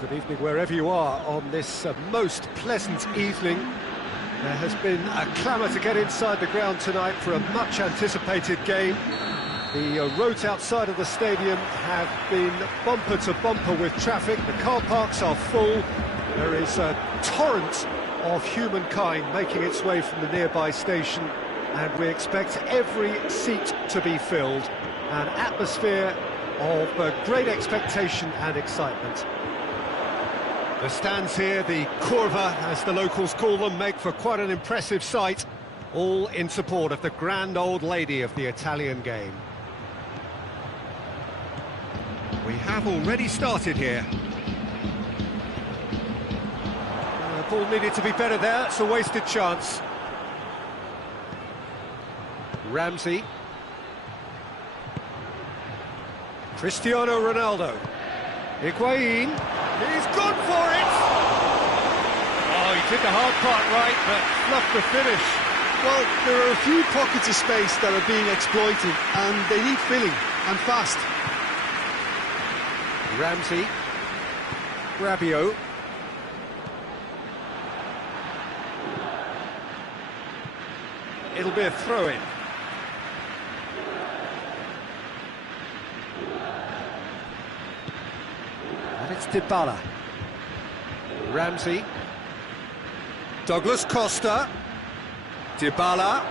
Good evening wherever you are on this most pleasant evening. There has been a clamour to get inside the ground tonight for a much-anticipated game. The roads outside of the stadium have been bumper to bumper with traffic. The car parks are full. There is a torrent of humankind making its way from the nearby station, and we expect every seat to be filled. An atmosphere of great expectation and excitement. The stands here, the curva, as the locals call them, make for quite an impressive sight, all in support of the grand old lady of the Italian game. We have already started here. The ball needed to be better there, it's a wasted chance. Ramsey. Cristiano Ronaldo. Higuain. He's gone for it! Oh, he did the hard part right, but fluffed the finish. Well, there are a few pockets of space that are being exploited, and they need filling, and fast. Ramsey. Rabiot. It'll be a throw-in. And it's Dybala. Ramsey. Douglas Costa. Dybala.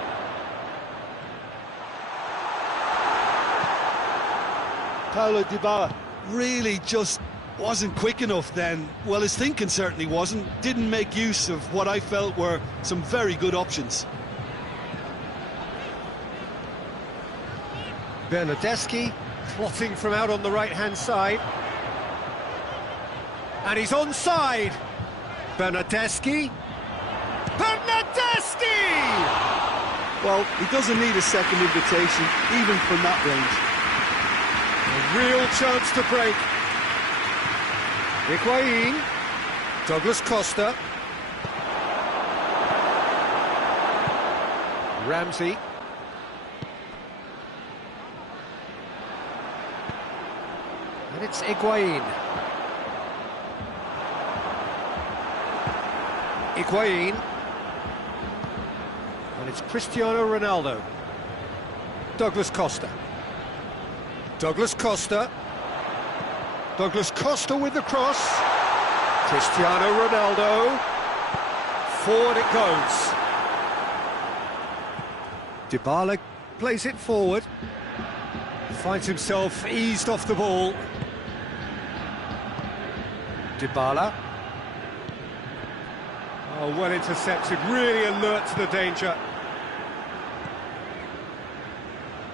Paulo Dybala really just wasn't quick enough then. Well, his thinking certainly wasn't. Didn't make use of what I felt were some very good options. Bernardeschi plotting from out on the right-hand side. And he's onside. Bernardeschi. Bernardeschi! Well, he doesn't need a second invitation, even from that range. A real chance to break. Higuain. Douglas Costa. Ramsey. And it's Higuain. Higuain. And it's Cristiano Ronaldo. Douglas Costa. Douglas Costa. Douglas Costa with the cross. Cristiano Ronaldo. Forward it goes. Dybala plays it forward. Finds himself eased off the ball. Dybala. Oh, well intercepted, really alert to the danger.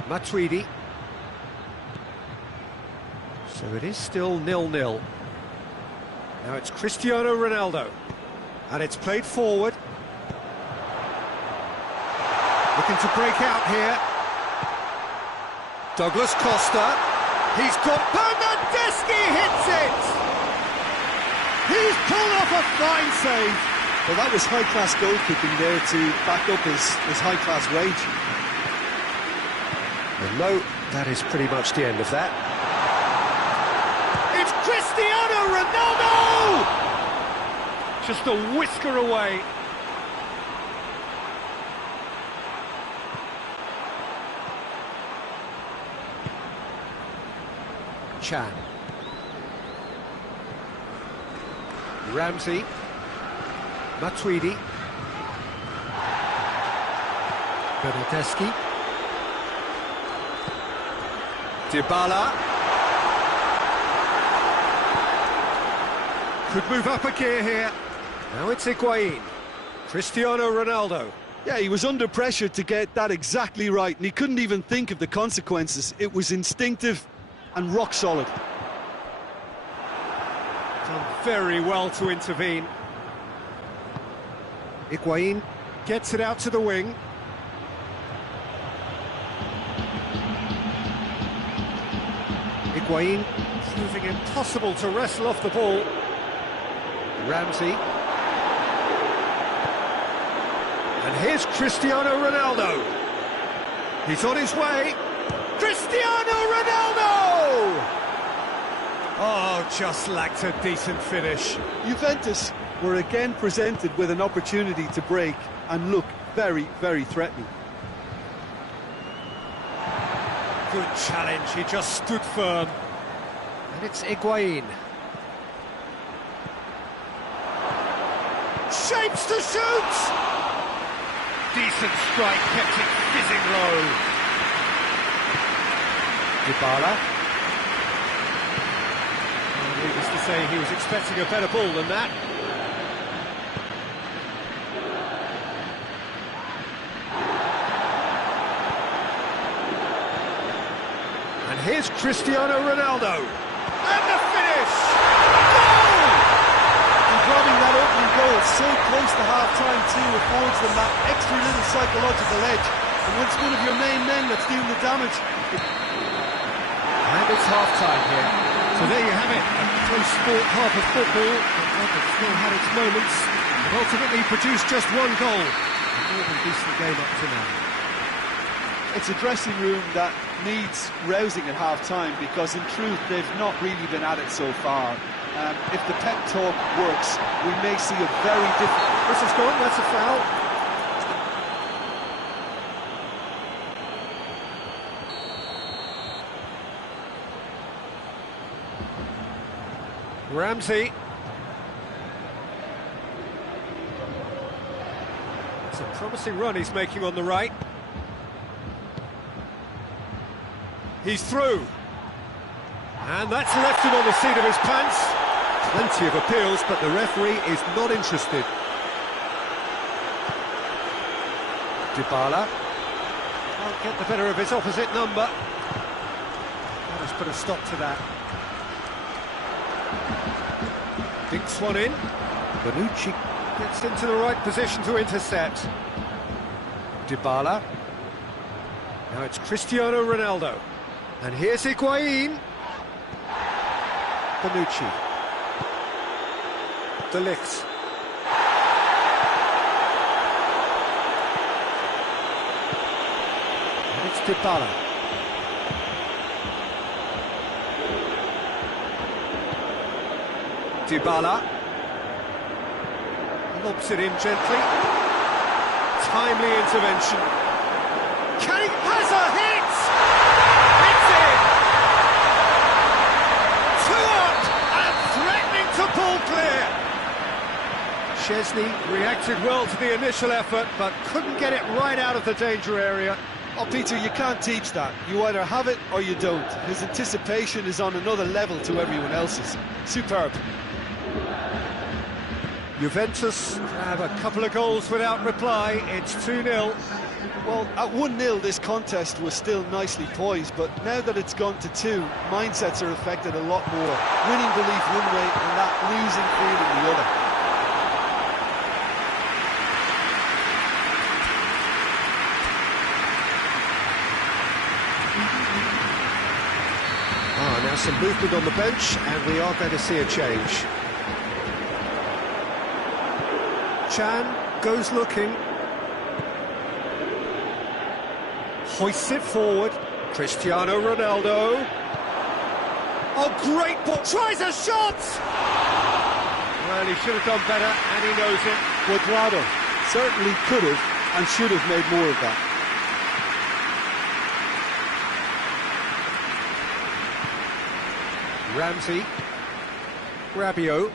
Matuidi. So it is still 0-0. Now it's Cristiano Ronaldo. And it's played forward. Looking to break out here. Douglas Costa. He's got Bernardeschi hits it! He's pulled off a fine save. Well, that was high-class goalkeeping there to back up his high-class range. And no, that is pretty much the end of that. It's Cristiano Ronaldo! Just a whisker away. Chan. Ramsey. Matuidi. Bernardeschi. Dybala. Could move up a gear here. Now it's Higuain. Cristiano Ronaldo. Yeah, he was under pressure to get that exactly right, and he couldn't even think of the consequences. It was instinctive and rock solid. Done very well to intervene. Higuain gets it out to the wing. Higuain proving impossible to wrestle off the ball. Ramsey. And here's Cristiano Ronaldo. He's on his way. Cristiano Ronaldo! Oh, just lacked a decent finish. Juventus were again presented with an opportunity to break and look very, very threatening. Good challenge, he just stood firm. And it's Higuain. Shapes to shoot! Decent strike, kept it fizzing low. Dybala. Needless to say, he was expecting a better ball than that. And here's Cristiano Ronaldo. And the finish! Goal! And grabbing that opening goal so close to half-time too affords them that extra little psychological edge. And when it's one of your main men that's doing the damage... And it's half-time here. So there you have it, a close sport half of football, and one that still had its moments, and ultimately produced just one goal. A more than decent game up to now. It's a dressing room that needs rousing at half-time, because in truth they've not really been at it so far. If the pep talk works, we may see a very different... Whistle's gone, that's a foul. Ramsey. It's a promising run he's making on the right. He's through. And that's left him on the seat of his pants. Plenty of appeals, but the referee is not interested. Dybala can't get the better of his opposite number. That has put a stop to that. Dinks one in. Bonucci gets into the right position to intercept. Dybala. Now it's Cristiano Ronaldo. And here's Higuain. Bonucci. De Ligt. And it's Dybala. Dybala lobs it in gently. Timely intervention. Kane has a hit! It's in! 2 up and threatening to pull clear. Szczesny reacted well to the initial effort, but couldn't get it right out of the danger area. Oh, Peter, you can't teach that. You either have it or you don't. His anticipation is on another level to everyone else's. Superb. Juventus have a couple of goals without reply. It's 2-0. Well, at 1-0 this contest was still nicely poised, but now that it's gone to 2, mindsets are affected a lot more. Winning belief one way and that losing feeling the other. Now some movement on the bench, and we are going to see a change. Can goes looking. Hoists it forward. Cristiano Ronaldo. Oh, great ball. Tries a shot! Well, he should have done better, and he knows it. Cuadrado certainly could have and should have made more of that. Ramsey. Rabiot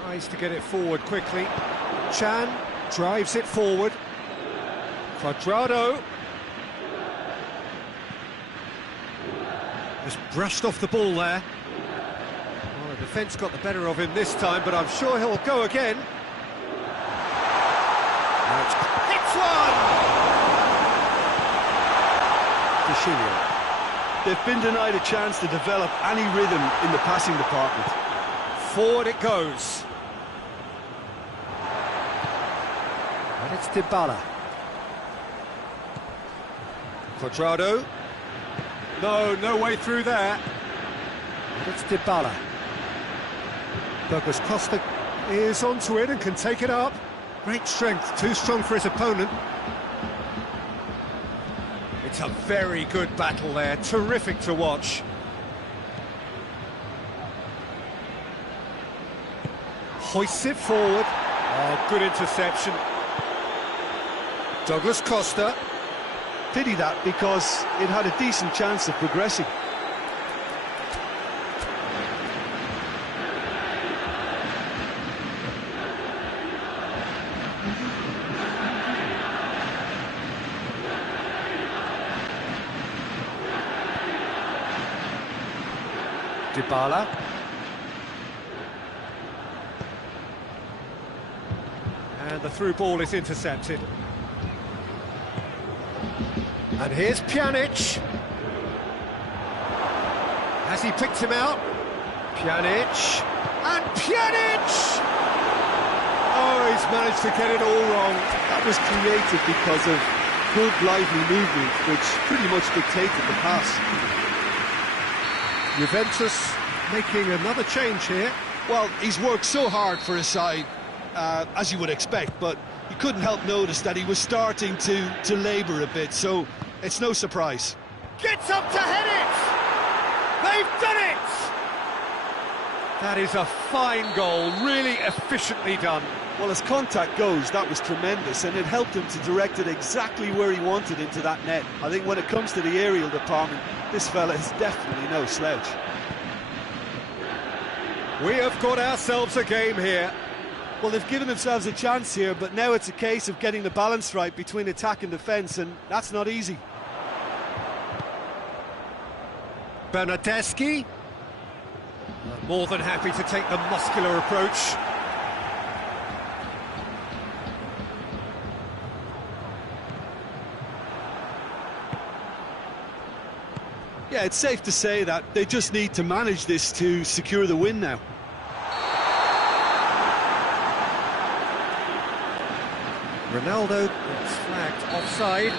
tries to get it forward quickly. Can drives it forward. Cuadrado. Just brushed off the ball there. Well, the defence got the better of him this time, but I'm sure he'll go again. Hits one! Coutinho. They've been denied a chance to develop any rhythm in the passing department. Forward it goes. And it's Dybala. Cuadrado. No way through there. And it's Dybala. Douglas Costa is onto it and can take it up. Great strength, too strong for his opponent. It's a very good battle there, terrific to watch. Hoists it forward. Oh, good interception. Douglas Costa. Pity that, because it had a decent chance of progressing. Dybala. And the through ball is intercepted. And here's Pjanic. Has he picked him out? Pjanic. And Pjanic! Oh, he's managed to get it all wrong. That was created because of good, lively movement, which pretty much dictated the pass. Juventus making another change here. Well, he's worked so hard for his side, as you would expect, but you couldn't help notice that he was starting to labour a bit, so it's no surprise. Gets up to head it! They've done it! That is a fine goal, really efficiently done. Well, as contact goes, that was tremendous, and it helped him to direct it exactly where he wanted into that net. I think when it comes to the aerial department, this fella is definitely no slouch. We have got ourselves a game here. Well, they've given themselves a chance here, but now it's a case of getting the balance right between attack and defence, and that's not easy. Bernardeschi, more than happy to take the muscular approach. Yeah, it's safe to say that they just need to manage this to secure the win now. Ronaldo gets flagged offside.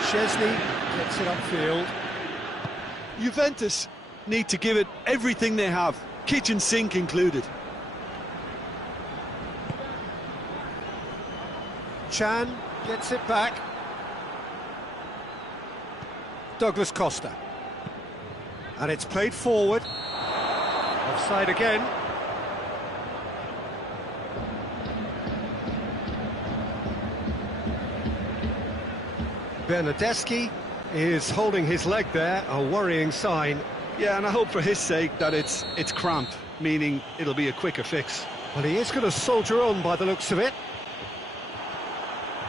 Szczesny gets it upfield. Juventus need to give it everything they have, kitchen sink included. Chan gets it back. Douglas Costa. And it's played forward. Offside again. Bernardeschi is holding his leg there, a worrying sign. Yeah, and I hope for his sake that it's cramp, meaning it'll be a quicker fix. Well, he is going to soldier on by the looks of it.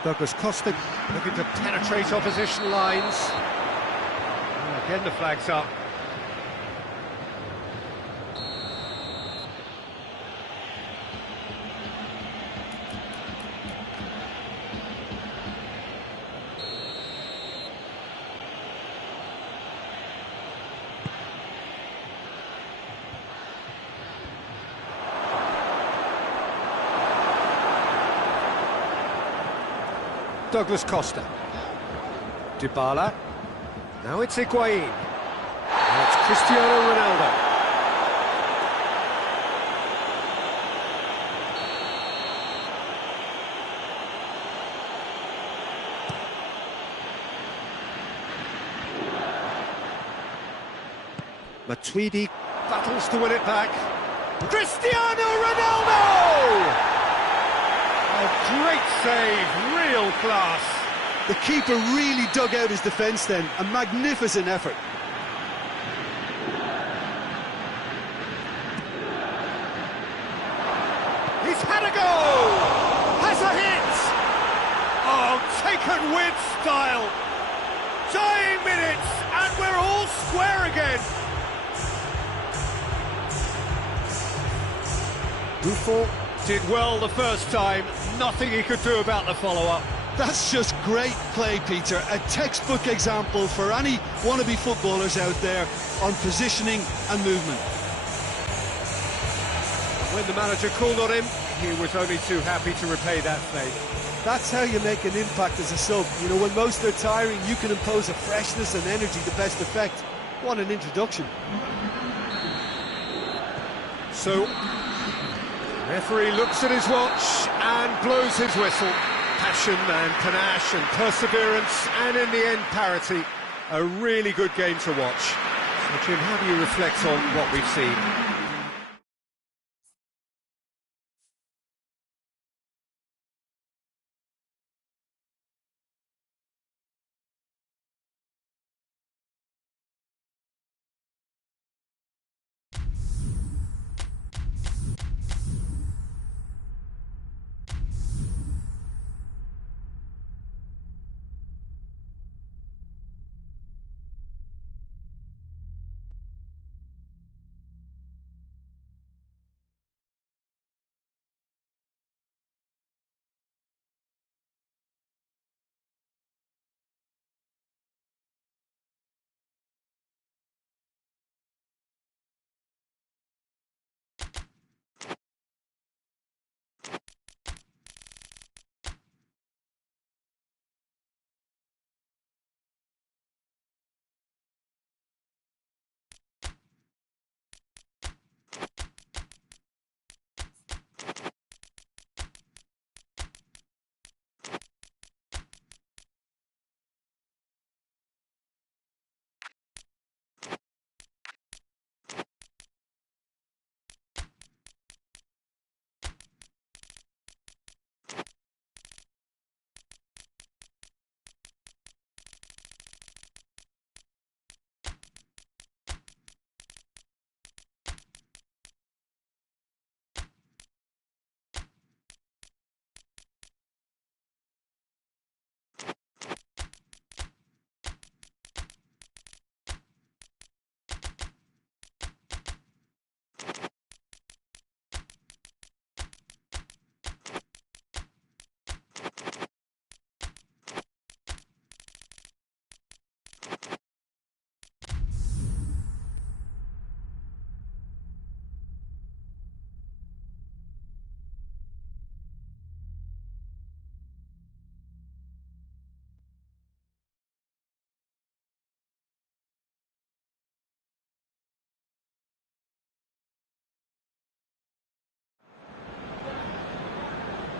Douglas Costa looking to penetrate opposition lines. And again, the flag's up. Douglas Costa. Dybala. Now it's Higuain. Now it's Cristiano Ronaldo. Matuidi battles to win it back. Cristiano Ronaldo! A great save, real class. The keeper really dug out his defence then, a magnificent effort. He's had a go! Has a hit! Oh, taken with style. Dying minutes, and we're all square again. Buffon did well the first time, nothing he could do about the follow-up. That's just great play, Peter. A textbook example for any wannabe footballers out there on positioning and movement. When the manager called on him, he was only too happy to repay that favour. That's how you make an impact as a sub. You know, when most are tiring, you can impose a freshness and energy to best effect. What an introduction. So, referee looks at his watch and blows his whistle. Passion and panache and perseverance, and in the end parity. A really good game to watch. So, Jim, how do you reflect on what we've seen?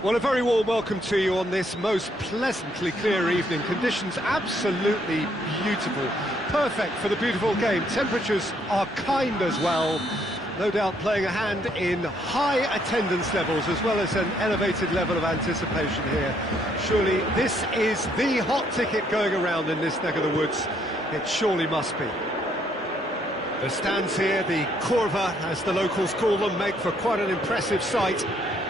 Well, a very warm welcome to you on this most pleasantly clear evening. Conditions absolutely beautiful. Perfect for the beautiful game. Temperatures are kind as well. No doubt playing a hand in high attendance levels as well as an elevated level of anticipation here. Surely this is the hot ticket going around in this neck of the woods. It surely must be. The stands here, the curva, as the locals call them, make for quite an impressive sight.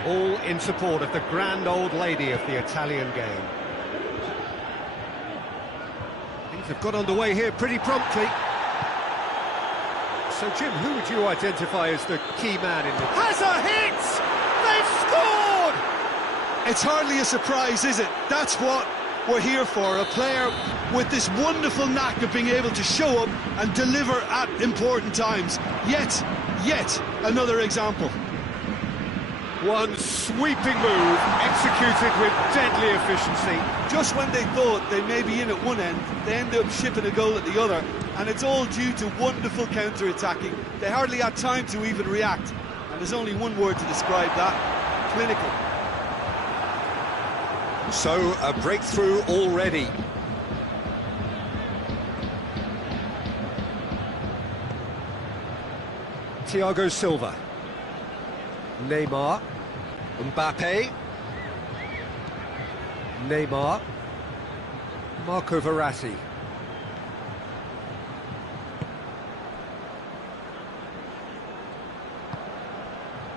All in support of the grand old lady of the Italian game. Things have got underway here pretty promptly. So, Jim, who would you identify as the key man in this? Has a hit! They've scored! It's hardly a surprise, is it? That's what we're here for, a player with this wonderful knack of being able to show up and deliver at important times. Yet another example. One sweeping move, executed with deadly efficiency. Just when they thought they may be in at one end, they end up shipping a goal at the other, and it's all due to wonderful counter-attacking. They hardly had time to even react, and there's only one word to describe that: clinical. So, a breakthrough already. Thiago Silva. Neymar. Mbappe. Neymar. Marco Verratti.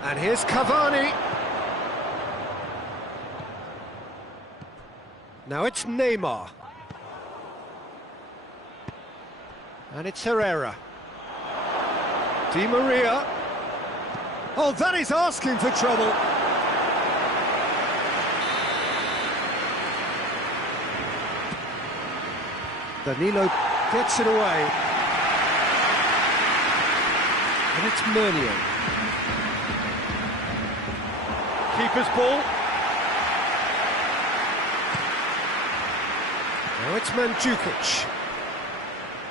And here's Cavani. Now it's Neymar. And it's Herrera. Di Maria. Oh, that is asking for trouble. Danilo gets it away. And it's Meunier. Keeper's ball. Now it's Mandzukic.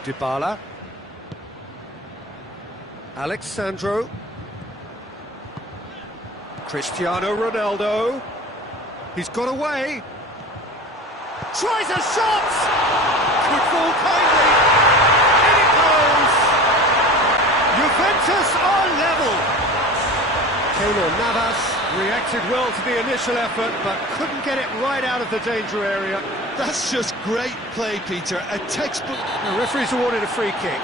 Dybala. Alex Sandro. Cristiano Ronaldo. He's got away. Tries a shot! Could fall kindly. In it goes! Juventus are level. Keylor Navas reacted well to the initial effort, but couldn't get it right out of the danger area. That's just great play, Peter. A textbook... The referee's awarded a free kick.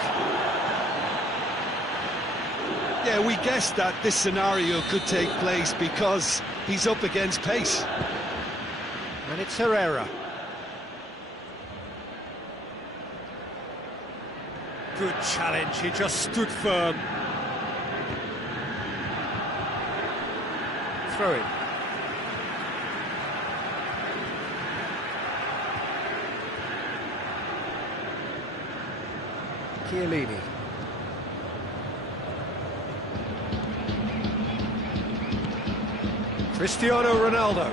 Yeah, we guessed that this scenario could take place because he's up against pace. And it's Herrera. Good challenge, he just stood firm. Throw in. Chiellini. Cristiano Ronaldo.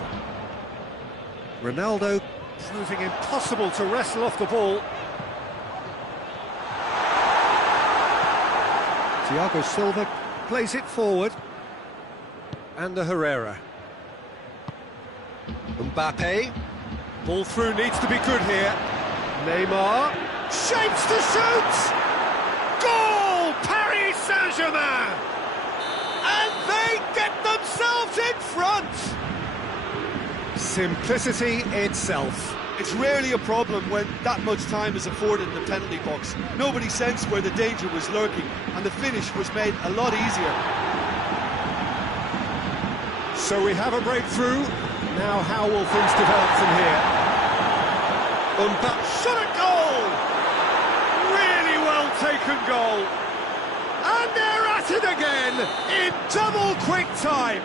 Ronaldo proving impossible to wrestle off the ball. Thiago Silva plays it forward. And the Herrera. Mbappe. Ball through needs to be good here. Neymar. Shapes to shoot! Goal! Paris Saint-Germain! And they get themselves in front! Simplicity itself. It's rarely a problem when that much time is afforded in the penalty box. Nobody sensed where the danger was lurking, and the finish was made a lot easier. So we have a breakthrough. Now how will things develop from here? Mbappe shot a goal! Really well taken goal. And they're at it again in double quick time.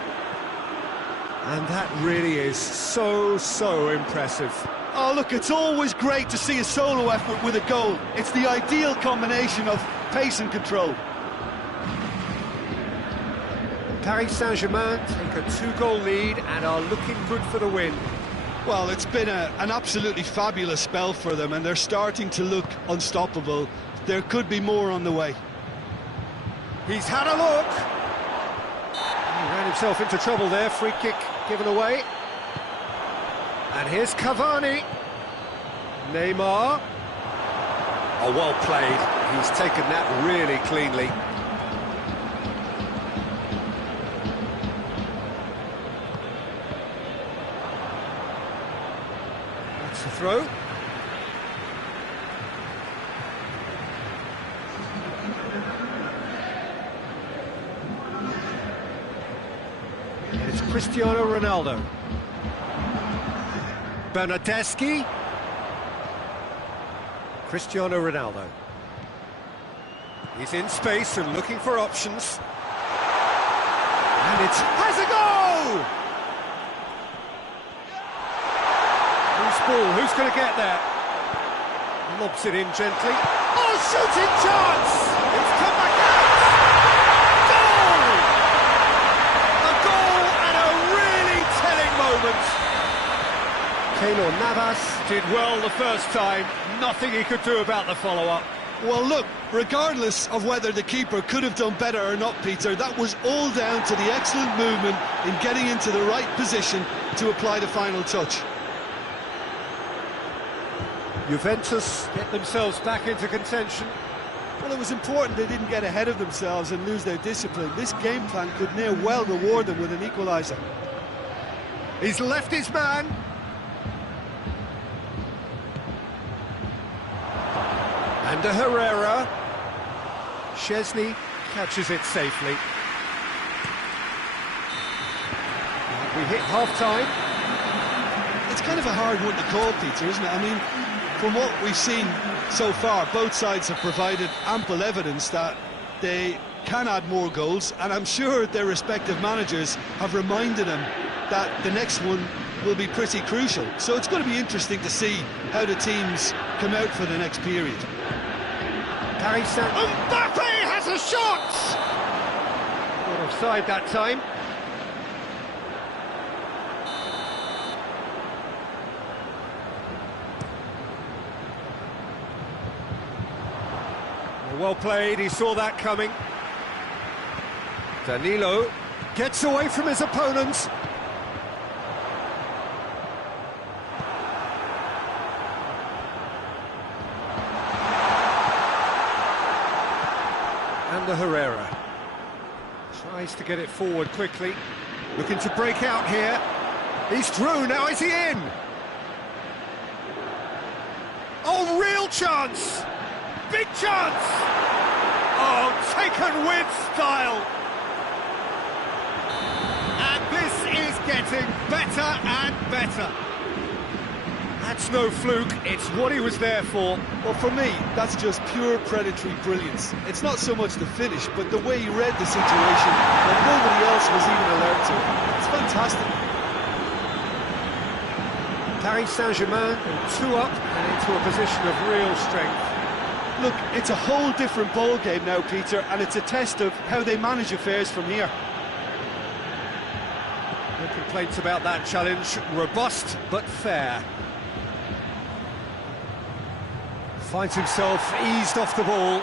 And that really is so impressive. Oh, look, it's always great to see a solo effort with a goal. It's the ideal combination of pace and control. Paris Saint-Germain take a 2-goal lead and are looking good for the win. Well, it's been an absolutely fabulous spell for them, and they're starting to look unstoppable. There could be more on the way. He's had a look. He ran himself into trouble there. Free kick given away. And here's Cavani. Neymar. Oh, well played. He's taken that really cleanly. That's the throw. And it's Cristiano Ronaldo. Bernardeschi. Cristiano Ronaldo. He's in space and looking for options. And it has a goal! Who's ball? Who's going to get there? Lobs it in gently. Oh, shooting chance! It's come back out! Goal! A goal and a really telling moment. Keylor Navas did well the first time. Nothing he could do about the follow-up. Well, look, regardless of whether the keeper could have done better or not, Peter, that was all down to the excellent movement in getting into the right position to apply the final touch. Juventus get themselves back into contention. Well, it was important they didn't get ahead of themselves and lose their discipline. This game plan could near well reward them with an equaliser. He's left his man. And a Herrera. Szczesny catches it safely. We hit half-time. It's kind of a hard one to call, Peter, isn't it? I mean, from what we've seen so far, both sides have provided ample evidence that they can add more goals, and I'm sure their respective managers have reminded them that the next one will be pretty crucial. So it's going to be interesting to see how the teams come out for the next period. Paris Saint-Germain. Mbappe has a shot! Not offside that time. Well played, he saw that coming. Danilo gets away from his opponents. And the Herrera. Tries to get it forward quickly. Looking to break out here. He's through, now is he in? Oh, real chance! Big chance! Oh, taken with style! And this is getting better and better. That's no fluke, it's what he was there for. Well, for me, that's just pure predatory brilliance. It's not so much the finish, but the way he read the situation that nobody else was even alert to. It's fantastic. Paris Saint-Germain 2 up and into a position of real strength. Look, it's a whole different ball game now, Peter, and it's a test of how they manage affairs from here. No complaints about that challenge. Robust but fair. Finds himself eased off the ball.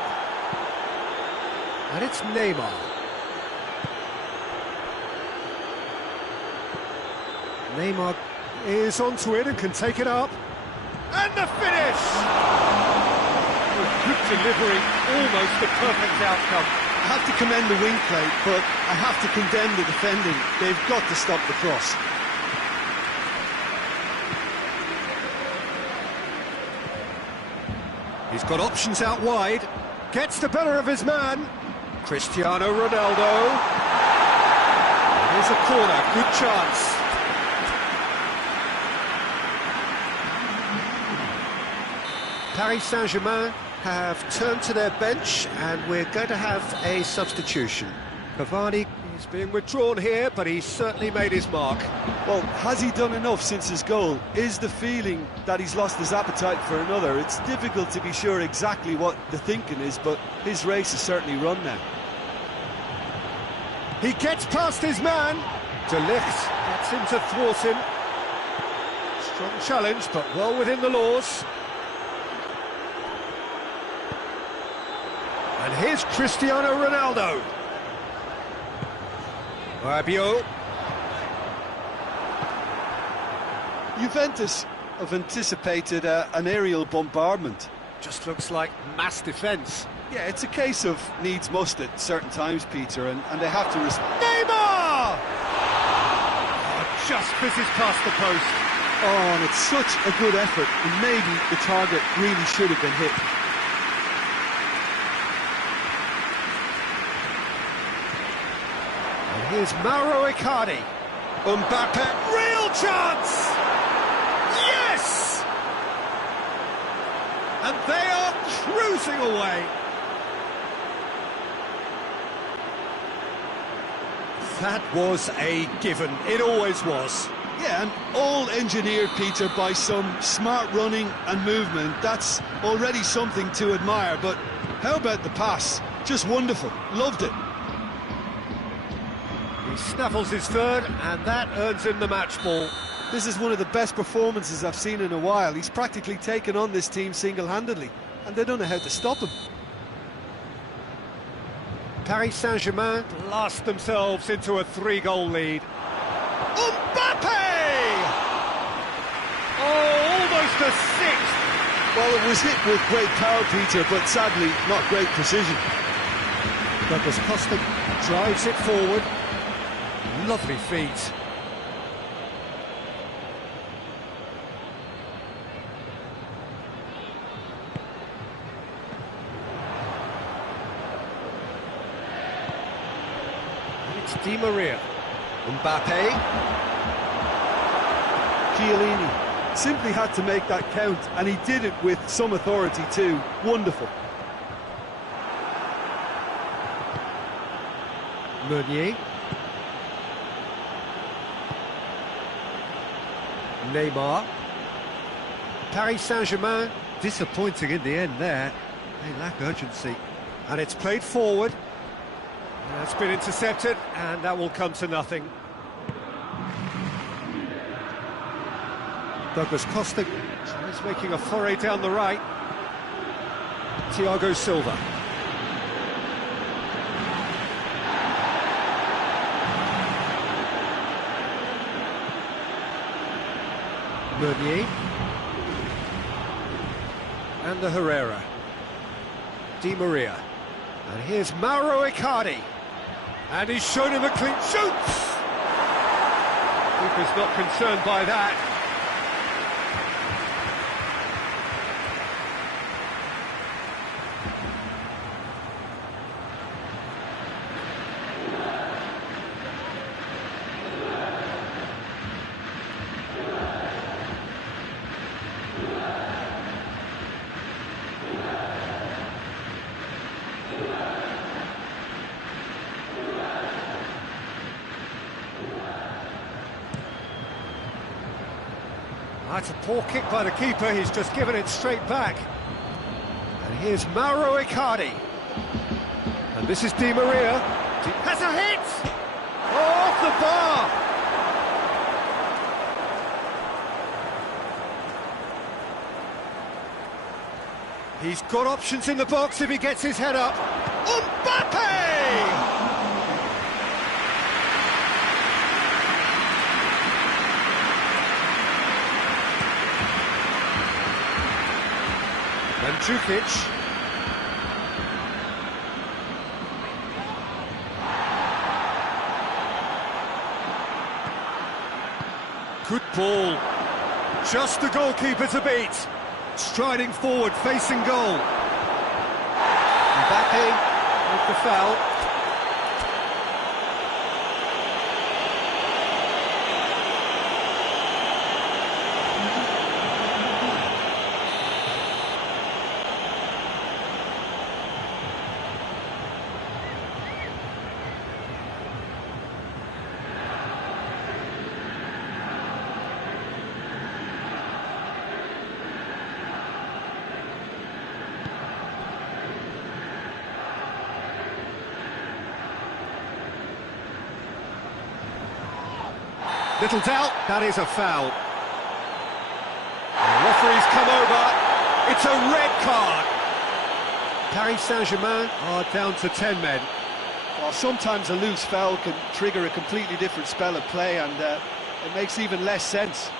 And it's Neymar. Neymar is onto it and can take it up. And the finish! Good delivery, almost the perfect outcome. I have to commend the wing play, but I have to condemn the defending. They've got to stop the cross. He's got options out wide. Gets the better of his man. Cristiano Ronaldo. Here's a corner, good chance. Paris Saint-Germain have turned to their bench and we're going to have a substitution. Cavani is being withdrawn here, but he's certainly made his mark. Well, has he done enough since his goal? Is the feeling that he's lost his appetite for another? It's difficult to be sure exactly what the thinking is, but his race is certainly run now. He gets past his man. De Ligt gets him to thwart him. Strong challenge, but well within the laws. And here's Cristiano Ronaldo. Rabiot. Juventus have anticipated an aerial bombardment. Just looks like mass defence. Yeah, it's a case of needs must at certain times, Peter, and they have to Neymar! Oh, just fizzes past the post. Oh, and it's such a good effort, and maybe the target really should have been hit. And here's Mauro Icardi. Mbappe, real chance! Yes! And they are cruising away. That was a given. It always was. Yeah, and all engineered, Peter, by some smart running and movement. That's already something to admire, but how about the pass? Just wonderful. Loved it. He snaffles his third, and that earns him the match ball. This is one of the best performances I've seen in a while. He's practically taken on this team single-handedly, and they don't know how to stop him. Paris Saint-Germain blast themselves into a 3-goal lead. Mbappe! Oh, almost a sixth! Well, it was hit with great power, Peter, but sadly, not great precision. Douglas Costa drives it forward. Lovely feet. It's Di Maria. Mbappe. Chiellini simply had to make that count, and he did it with some authority too. Wonderful. Meunier. Neymar. Paris Saint-Germain disappointing in the end there. They lack urgency. And it's played forward. That's been intercepted, and that will come to nothing. Douglas Costa is making a foray down the right. Thiago Silva. Meunier. And the Herrera. Di Maria. And here's Mauro Icardi. And he's shown him a clean shoot! Keeper's not concerned by that. That's a poor kick by the keeper, he's just given it straight back. And here's Mauro Icardi. And this is Di Maria. Has a hit! Oh, off the bar! He's got options in the box if he gets his head up. Mbappe! Mandzukic. Good ball. Just the goalkeeper to beat. Striding forward, facing goal. Mbappe with the foul. Little doubt, that is a foul. The referee's come over, it's a red card. Paris Saint-Germain are down to 10 men. Well, sometimes a loose foul can trigger a completely different spell of play, and it makes even less sense.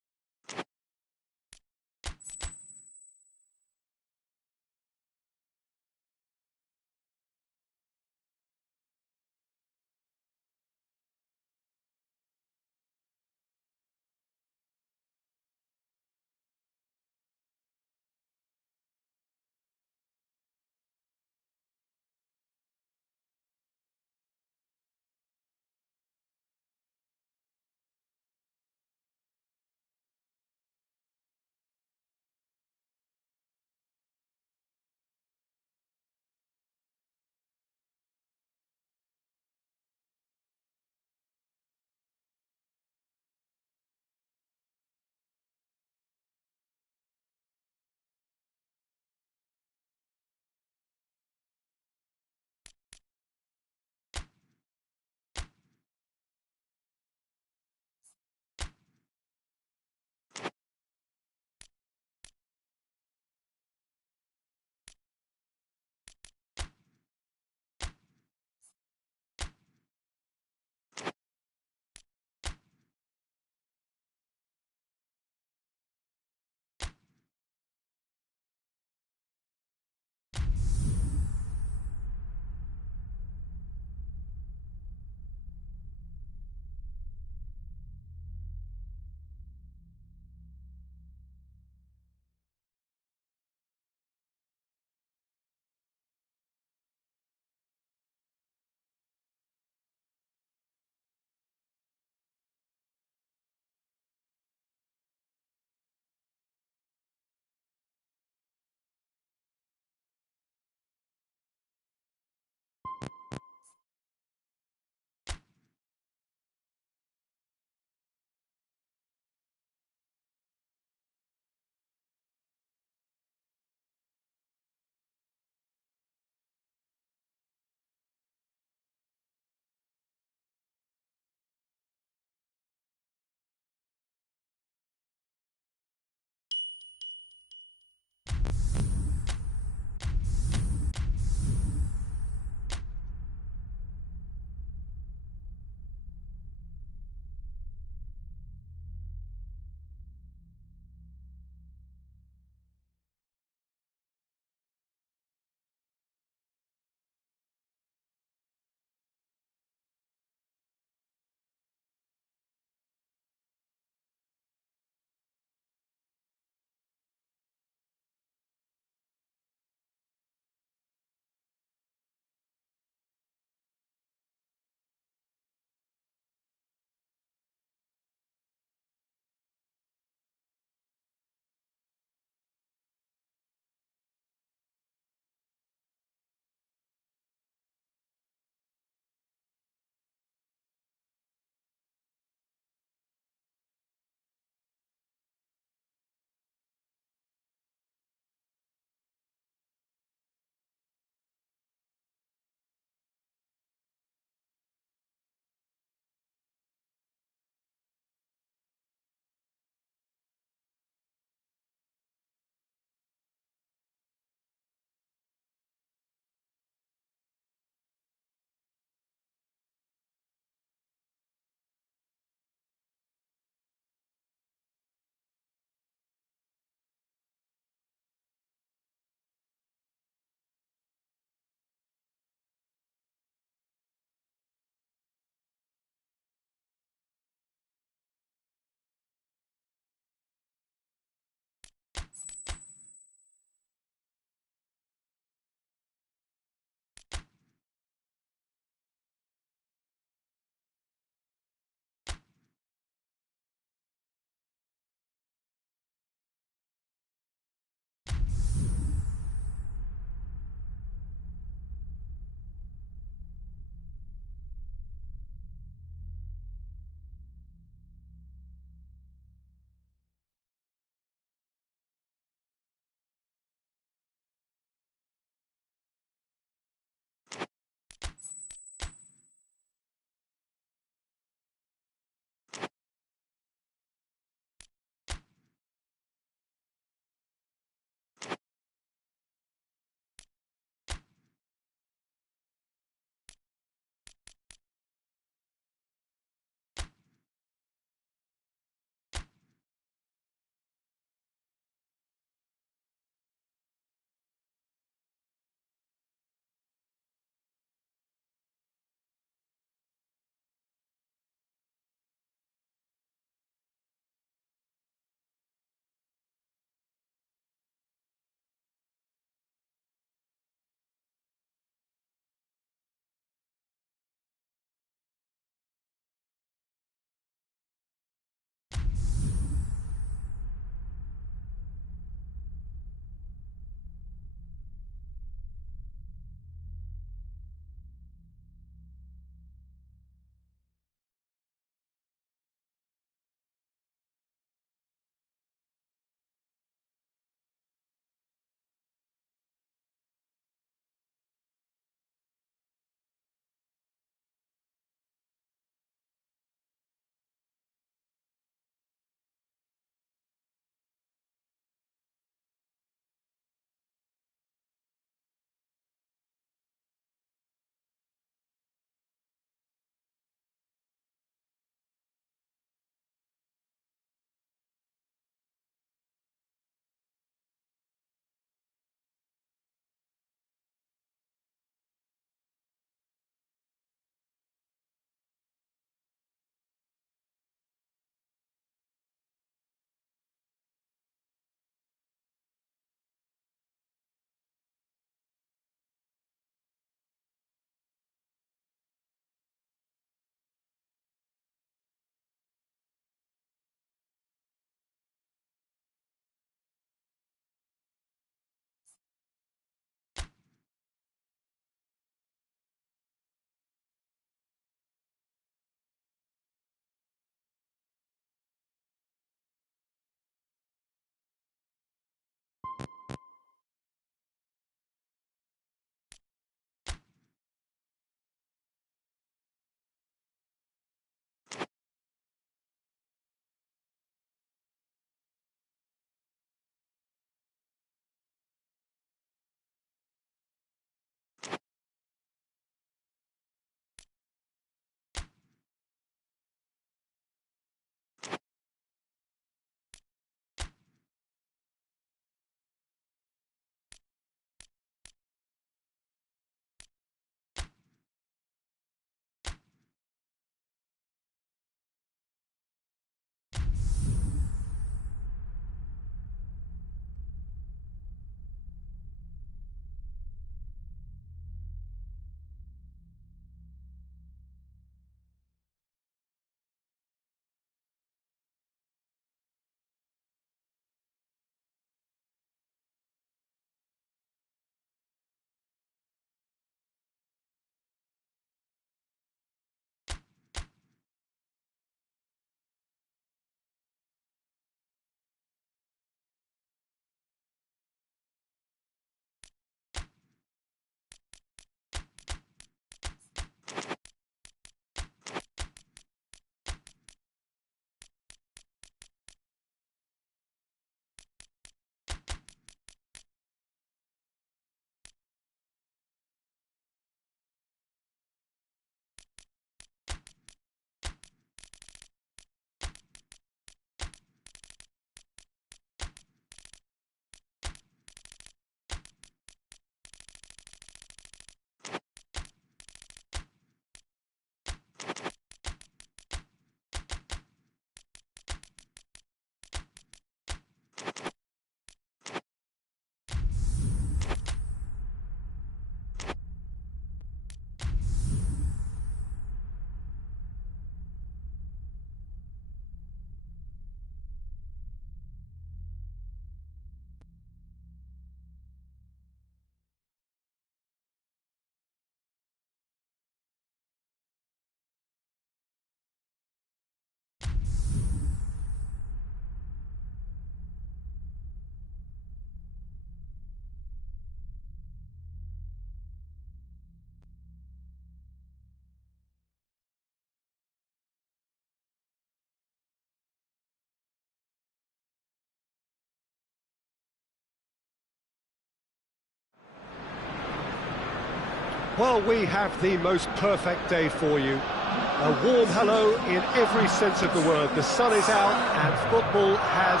Well, we have the most perfect day for you. A warm hello in every sense of the word. The sun is out and football has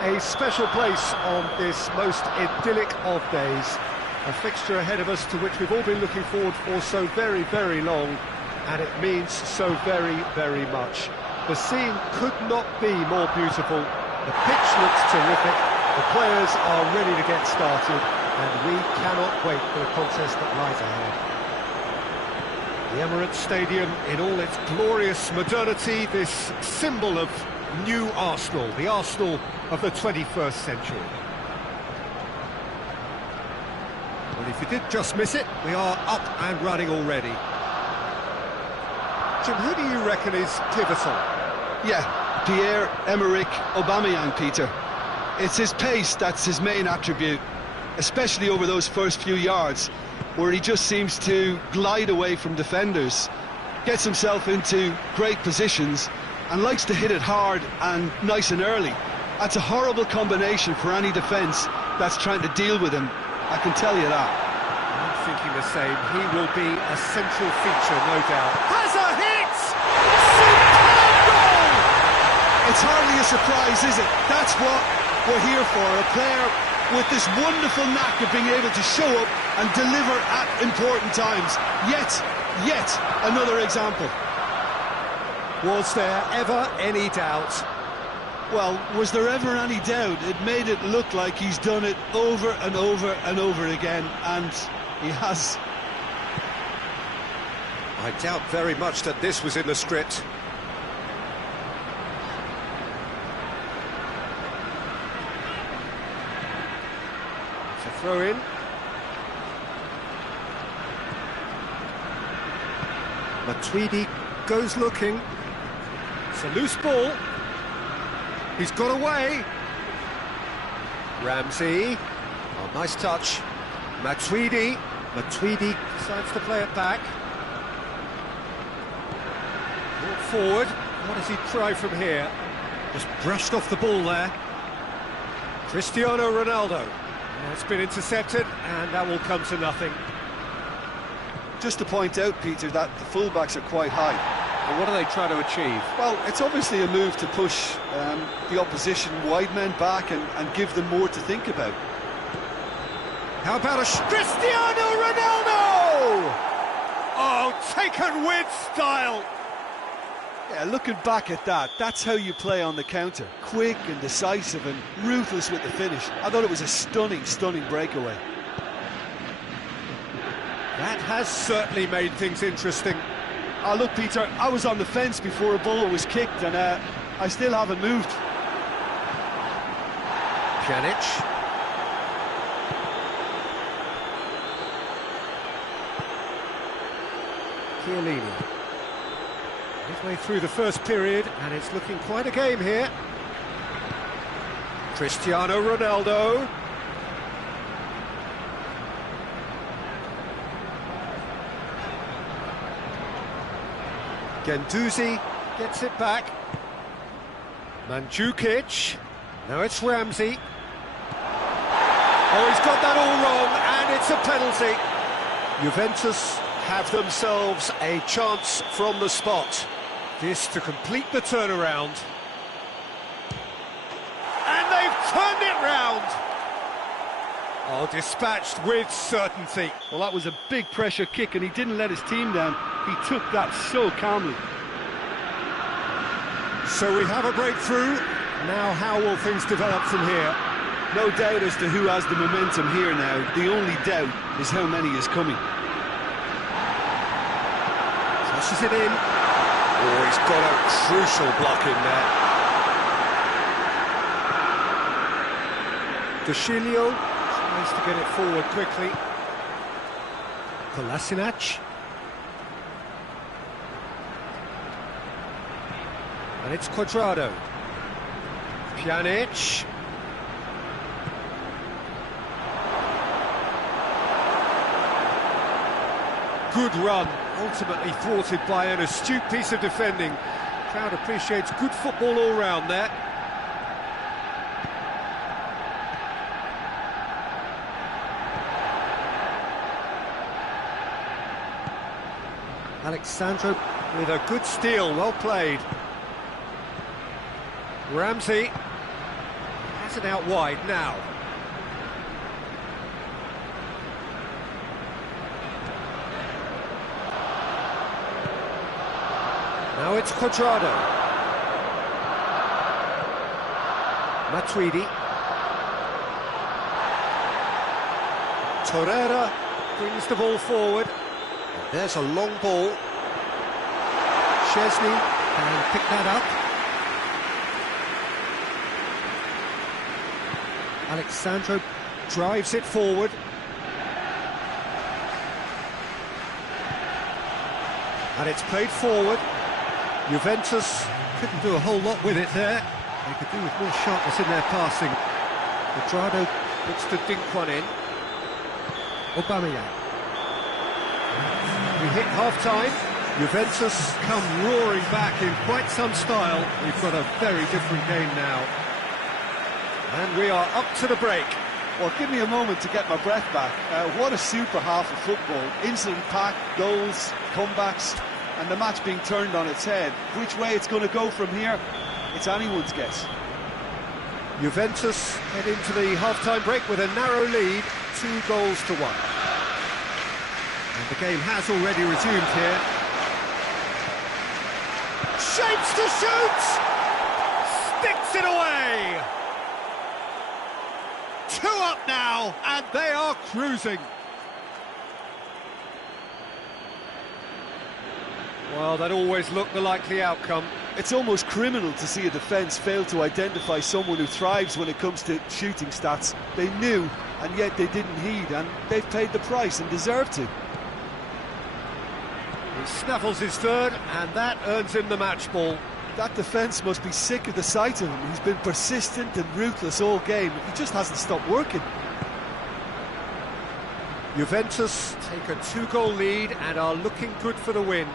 a special place on this most idyllic of days. A fixture ahead of us to which we've all been looking forward for so very, very long, and it means so very, very much. The scene could not be more beautiful. The pitch looks terrific. The players are ready to get started, and we cannot wait for the contest that lies ahead. The Emirates Stadium in all its glorious modernity, this symbol of new Arsenal, the Arsenal of the 21st century. Well, if you did just miss it, we are up and running already. Jim, who do you reckon is pivotal? Yeah, Pierre-Emerick Aubameyang, Peter. It's his pace that's his main attribute, especially over those first few yards, where he just seems to glide away from defenders, gets himself into great positions, and likes to hit it hard and nice and early. That's a horrible combination for any defence that's trying to deal with him, I can tell you that. I'm thinking the same. He will be a central feature, no doubt. Has a hit! Superb goal! It's hardly a surprise, is it? That's what we're here for, a player with this wonderful knack of being able to show up and deliver at important times. Yet another example. Was there ever any doubt? Well, was there ever any doubt? It made it look like he's done it over and over and over again, and he has. I doubt very much that this was in the script. It's a throw in. Matuidi goes looking. It's a loose ball. He's got away. Ramsey. Oh, nice touch. Matuidi decides to play it back. Brought forward. What does he try from here? Just brushed off the ball there. Cristiano Ronaldo. It's been intercepted, and that will come to nothing. Just to point out, Peter, that the fullbacks are quite high. Well, what are they trying to achieve? Well, it's obviously a move to push the opposition wide men back and give them more to think about. How about a Cristiano Ronaldo? Oh, taken with style. Yeah, looking back at that, that's how you play on the counter. Quick and decisive and ruthless with the finish. I thought it was a stunning, stunning breakaway. That has certainly made things interesting. Oh, look, Peter, I was on the fence before a ball was kicked, and I still haven't moved. Pjanic. Chiellini. Midway through the first period, and it's looking quite a game here. Cristiano Ronaldo. Guendouzi gets it back. Mandzukic. Now it's Ramsey. Oh, he's got that all wrong, and it's a penalty. Juventus have themselves a chance from the spot. This to complete the turnaround. And they've turned it round. Oh, dispatched with certainty. Well, that was a big pressure kick, and he didn't let his team down. He took that so calmly. So we have a breakthrough. Now how will things develop from here? No doubt as to who has the momentum here now. The only doubt is how many is coming. Flushes it in. Oh, he's got a crucial block in there. Dashilio tries to get it forward quickly. Kolasinac. And it's Cuadrado. Pjanic. Good run, ultimately thwarted by an astute piece of defending. Crowd appreciates good football all round there. Alexandro with a good steal, well played. Ramsey has it out wide now. Now it's Cuadrado. Matuidi. Torreira brings the ball forward. There's a long ball. Szczesny can pick that up. Alexandro drives it forward. And it's played forward. Juventus couldn't do a whole lot with it there. They could do with more sharpness in their passing. Cuadrado looks to dink one in. Aubameyang. We hit half-time. Juventus come roaring back in quite some style. We've got a very different game now. And we are up to the break. Well, give me a moment to get my breath back. What a super half of football. Incident-packed, goals, comebacks, and the match being turned on its head. Which way it's going to go from here, it's anyone's guess. Juventus head into the half-time break with a narrow lead, 2-1. And the game has already resumed here. Shapes to shoot! Sticks it away! 2 up now, and they are cruising. Well, that always looked the likely outcome. It's almost criminal to see a defence fail to identify someone who thrives when it comes to shooting stats. They knew, and yet they didn't heed, and they've paid the price and deserved to. He snaffles his third, and that earns him the match ball. That defence must be sick of the sight of him. He's been persistent and ruthless all game. He just hasn't stopped working. Juventus take a 2-goal lead and are looking good for the win.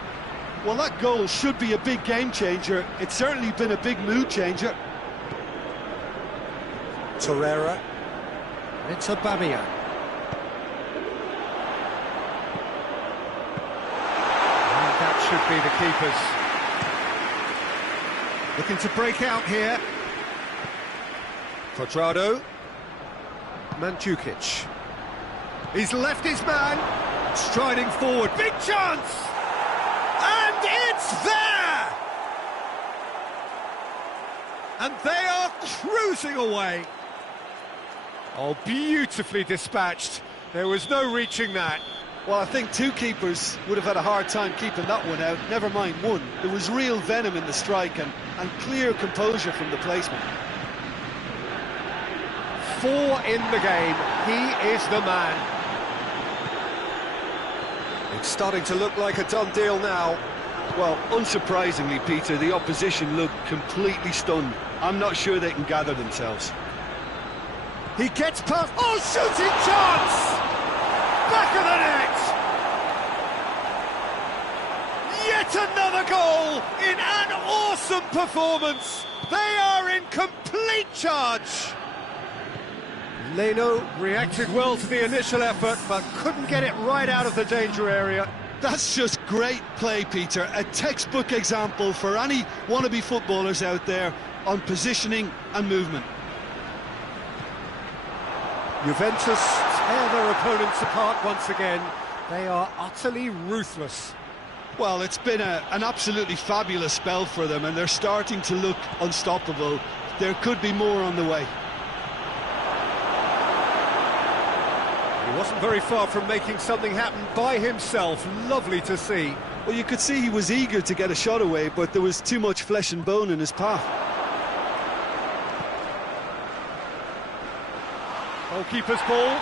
Well, that goal should be a big game changer. It's certainly been a big mood changer. Torreira. It's Aubameyang. And that should be the keepers. Looking to break out here. Cuadrado. Mandzukic. He's left his man. Striding forward. Big chance! And it's there! And they are cruising away. Oh, beautifully dispatched. There was no reaching that. Well, I think two keepers would have had a hard time keeping that one out, never mind one. There was real venom in the strike and clear composure from the placement. 4 in the game. He is the man. It's starting to look like a done deal now. Well, unsurprisingly, Peter, the opposition look completely stunned. I'm not sure they can gather themselves. He gets past... Oh, shooting chance! Back of the net! Yet another goal in an awesome performance. They are in complete charge. Leno reacted well to the initial effort, but couldn't get it right out of the danger area. That's just great play, Peter. A textbook example for any wannabe footballers out there on positioning and movement. Juventus tear their opponents apart once again. They are utterly ruthless. Well, it's been an absolutely fabulous spell for them, and they're starting to look unstoppable. There could be more on the way. He wasn't very far from making something happen by himself. Lovely to see. Well, you could see he was eager to get a shot away, but there was too much flesh and bone in his path. Goalkeeper's ball.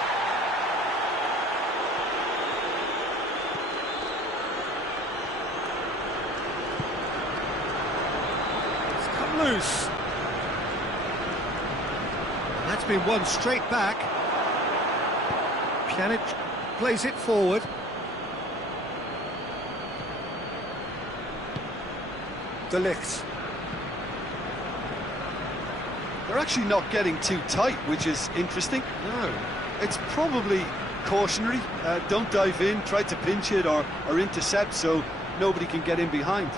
It's come loose. And that's been won straight back. Pjanic plays it forward. De Ligt. They're actually not getting too tight, which is interesting. No. It's probably cautionary. Don't dive in, try to pinch it or intercept so nobody can get in behind.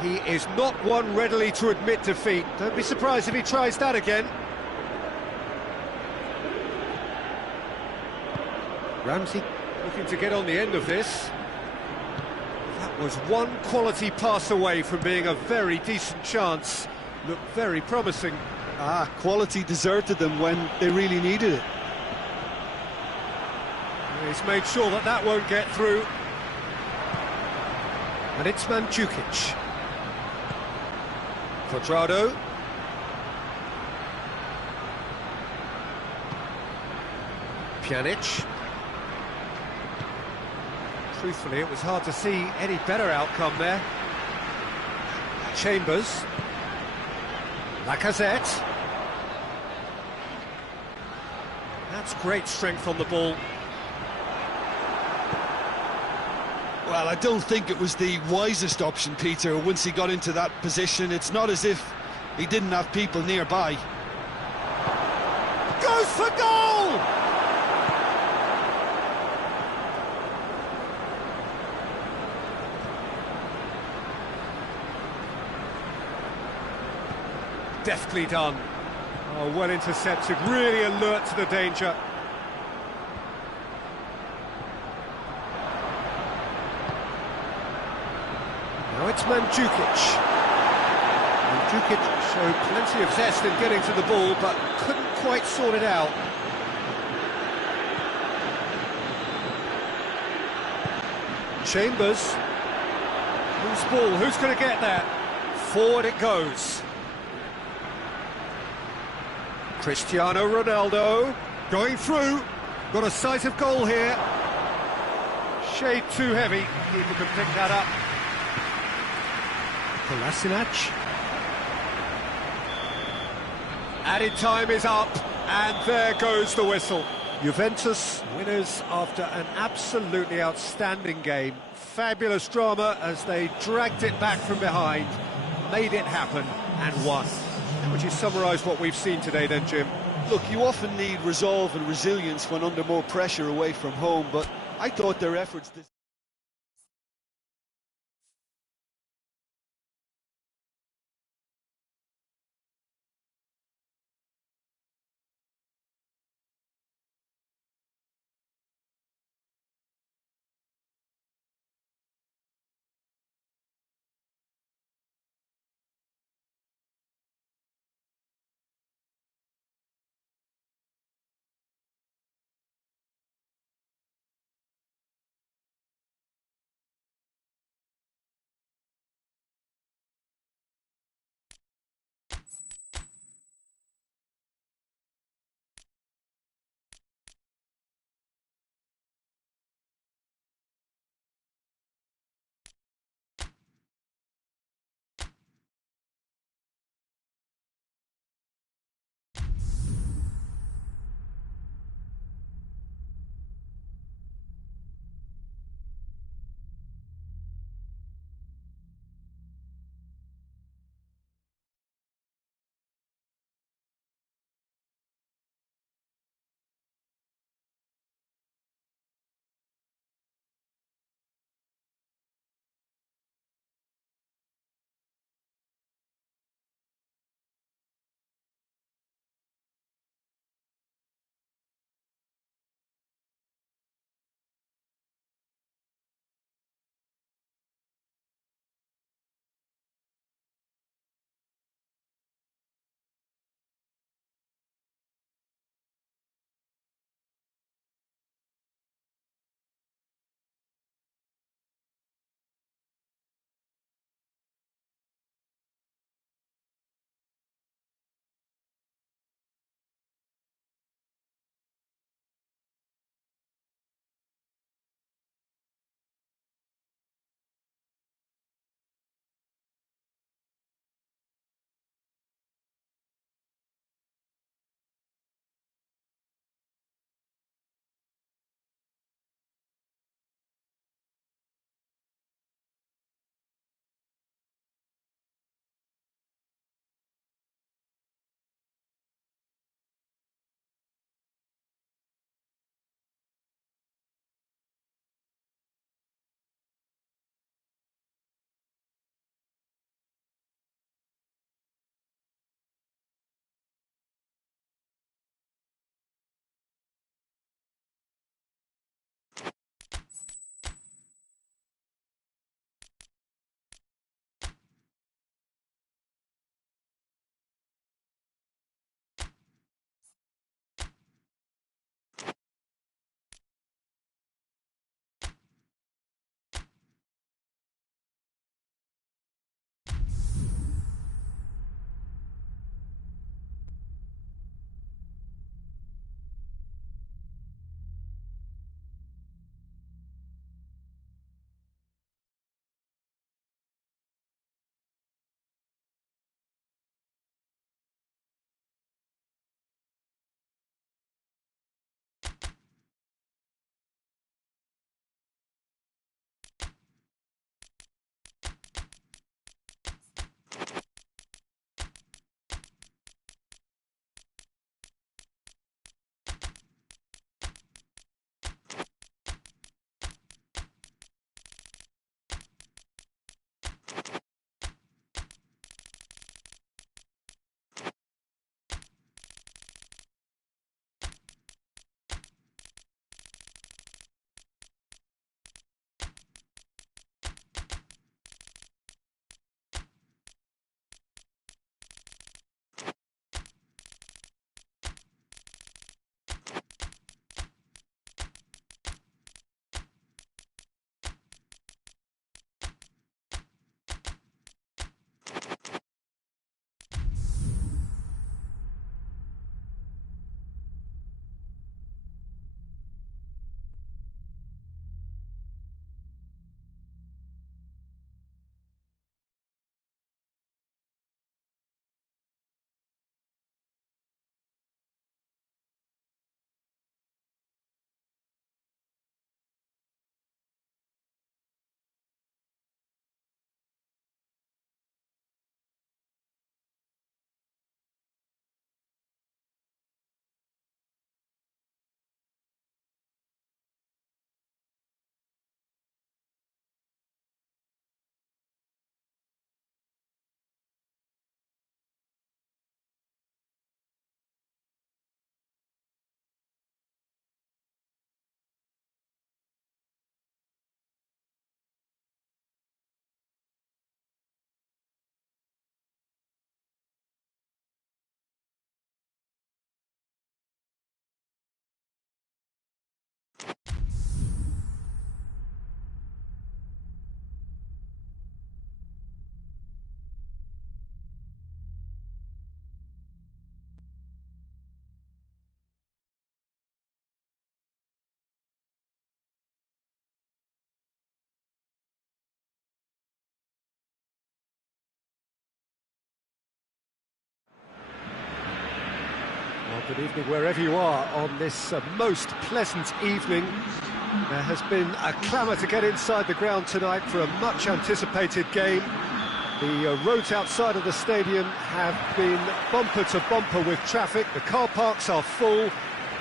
He is not one readily to admit defeat. Don't be surprised if he tries that again. Ramsey looking to get on the end of this. That was one quality pass away from being a very decent chance. Looked very promising. Quality deserted them when they really needed it. He's made sure that that won't get through. And it's Mandzukic. Cuadrado. Pjanic. Truthfully, it was hard to see any better outcome there. Chambers. Lacazette. That's great strength on the ball. Well, I don't think it was the wisest option, Peter, once he got into that position. It's not as if he didn't have people nearby. Goes for goal! Deftly done. Oh, well intercepted, really alert to the danger. Now it's Mandzukic. Mandzukic showed plenty of zest in getting to the ball, but couldn't quite sort it out. Chambers. Whose ball? Who's going to get that? Forward it goes. Cristiano Ronaldo going through. Got a sight of goal here. Shade too heavy. Keeper can pick that up. Kolasinac. Added time is up, and there goes the whistle. Juventus winners after an absolutely outstanding game. Fabulous drama as they dragged it back from behind, made it happen and won. How would you summarise what we've seen today then, Jim? Look, you often need resolve and resilience when under more pressure away from home, but I thought their efforts this Well, good evening wherever you are on this most pleasant evening. There has been a clamour to get inside the ground tonight for a much-anticipated game. The roads outside of the stadium have been bumper to bumper with traffic. The car parks are full.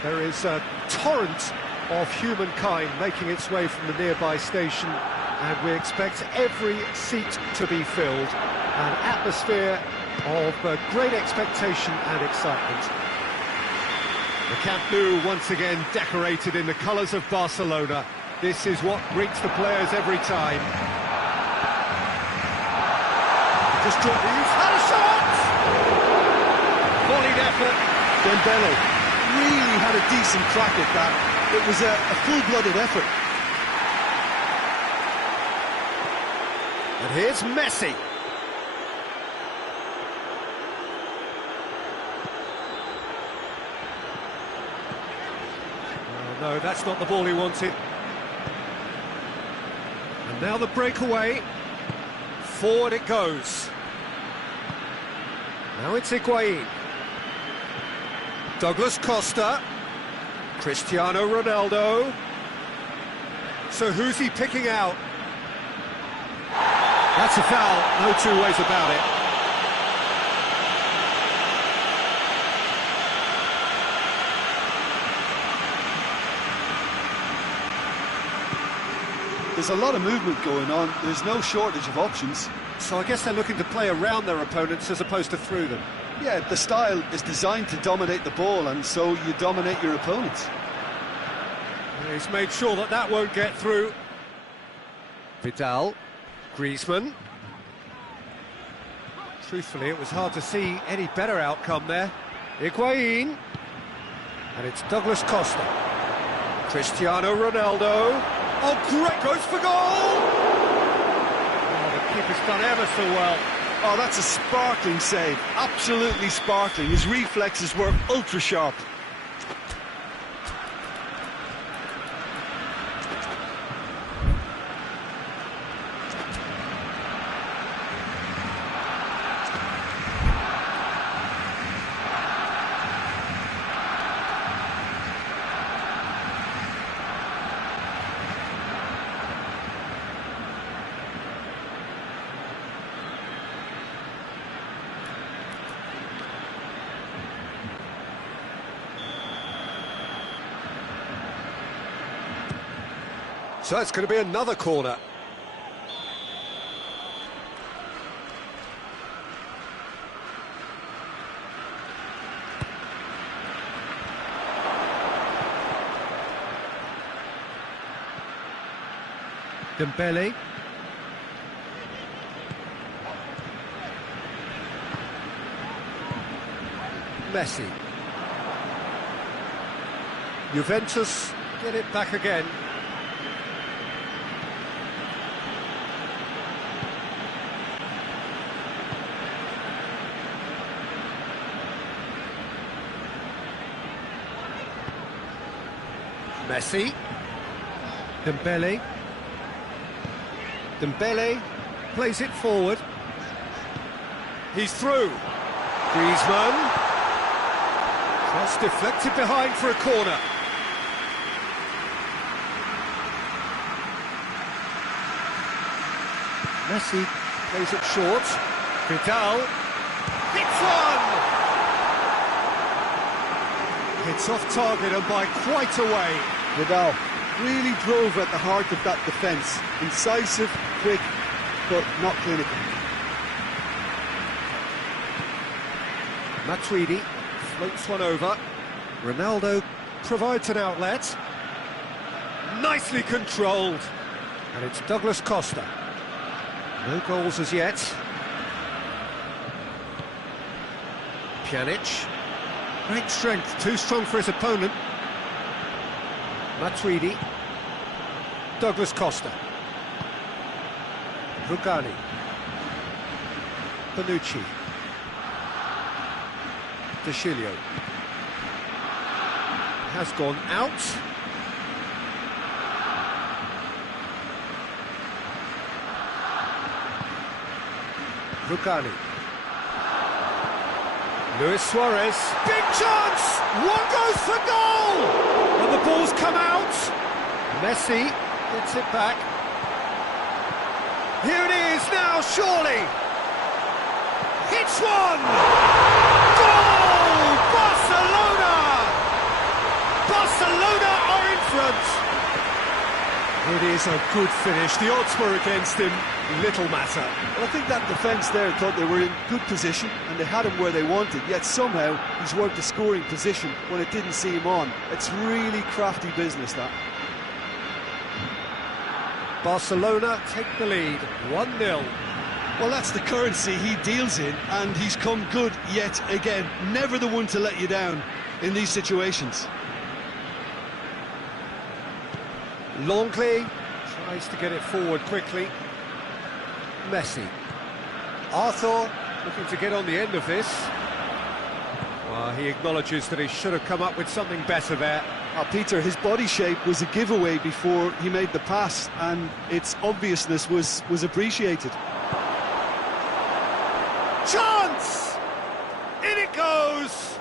There is a torrent of humankind making its way from the nearby station, and we expect every seat to be filled. An atmosphere of great expectation and excitement. The Camp Nou once again decorated in the colours of Barcelona. This is what greets the players every time. Just dropped the youth, had a shot! Volleyed effort. Dembele really had a decent crack at that. It was a full-blooded effort. And here's Messi. Oh, no, that's not the ball he wanted. And now the breakaway. Forward it goes. Now it's Higuain. Douglas Costa. Cristiano Ronaldo. So who's he picking out? That's a foul, no two ways about it. There's a lot of movement going on. There's no shortage of options. So I guess they're looking to play around their opponents as opposed to through them. Yeah, the style is designed to dominate the ball, and so you dominate your opponents. He's made sure that that won't get through. Vidal, Griezmann. Truthfully, it was hard to see any better outcome there. Higuain. And it's Douglas Costa. Cristiano Ronaldo. Oh, great, goes for goal! Oh, the keeper's done ever so well. Oh, that's a sparkling save. Absolutely sparkling. His reflexes were ultra sharp. So it's going to be another corner. Dembele. Messi. Juventus get it back again. Messi. Dembele. Dembele plays it forward. He's through. Griezmann. Cross deflected behind for a corner. Messi plays it short. Vidal. Hits one! Hits off target and by quite a way. Vidal really drove at the heart of that defence. Incisive, quick, but not clinical. Matuidi floats one over. Ronaldo provides an outlet. Nicely controlled. And it's Douglas Costa. No goals as yet. Pjanic. Great strength, too strong for his opponent. Matuidi. Douglas Costa. Rugani. Bonucci. De Chilio. Has gone out. Rugani. Luis Suarez, big chance! One goes for goal! And the ball's come out. Messi gets it back. Here it is now, surely. Hits one! Goal! Barcelona! Barcelona are in front. It is a good finish. The odds were against him. Little matter. Well, I think that defence there thought they were in good position and they had him where they wanted, yet somehow he's worked a scoring position when it didn't see him on. It's really crafty business, that. Barcelona take the lead, 1-0. Well, that's the currency he deals in, and he's come good yet again. Never the one to let you down in these situations. Longley tries to get it forward quickly. Messi. Arthur looking to get on the end of this. Well, he acknowledges that he should have come up with something better there. Peter, his body shape was a giveaway before he made the pass, and its obviousness was appreciated. Chance! In it goes!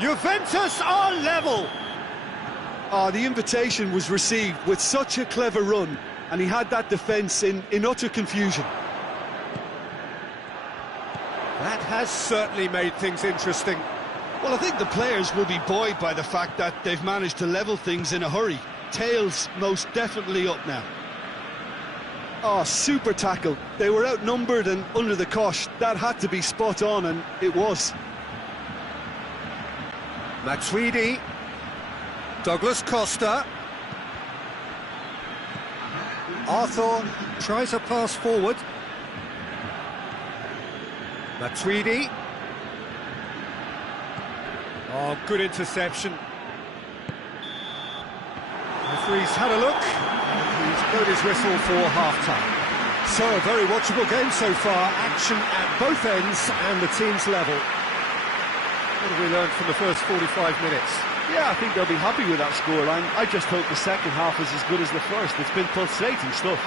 Juventus are level! The invitation was received with such a clever run, and he had that defence in utter confusion. That has certainly made things interesting. Well, I think the players will be buoyed by the fact that they've managed to level things in a hurry. Tails most definitely up now. Super tackle. They were outnumbered and under the cosh. That had to be spot on, and it was. Matuidi. Douglas Costa. Arthur tries a pass forward. Matuidi. Good interception. Referee's had a look, and he's blown his whistle for half-time. So, a very watchable game so far. Action at both ends and the team's level. What have we learned from the first 45 minutes? Yeah, I think they'll be happy with that scoreline. I just hope the second half is as good as the first. It's been pulsating stuff.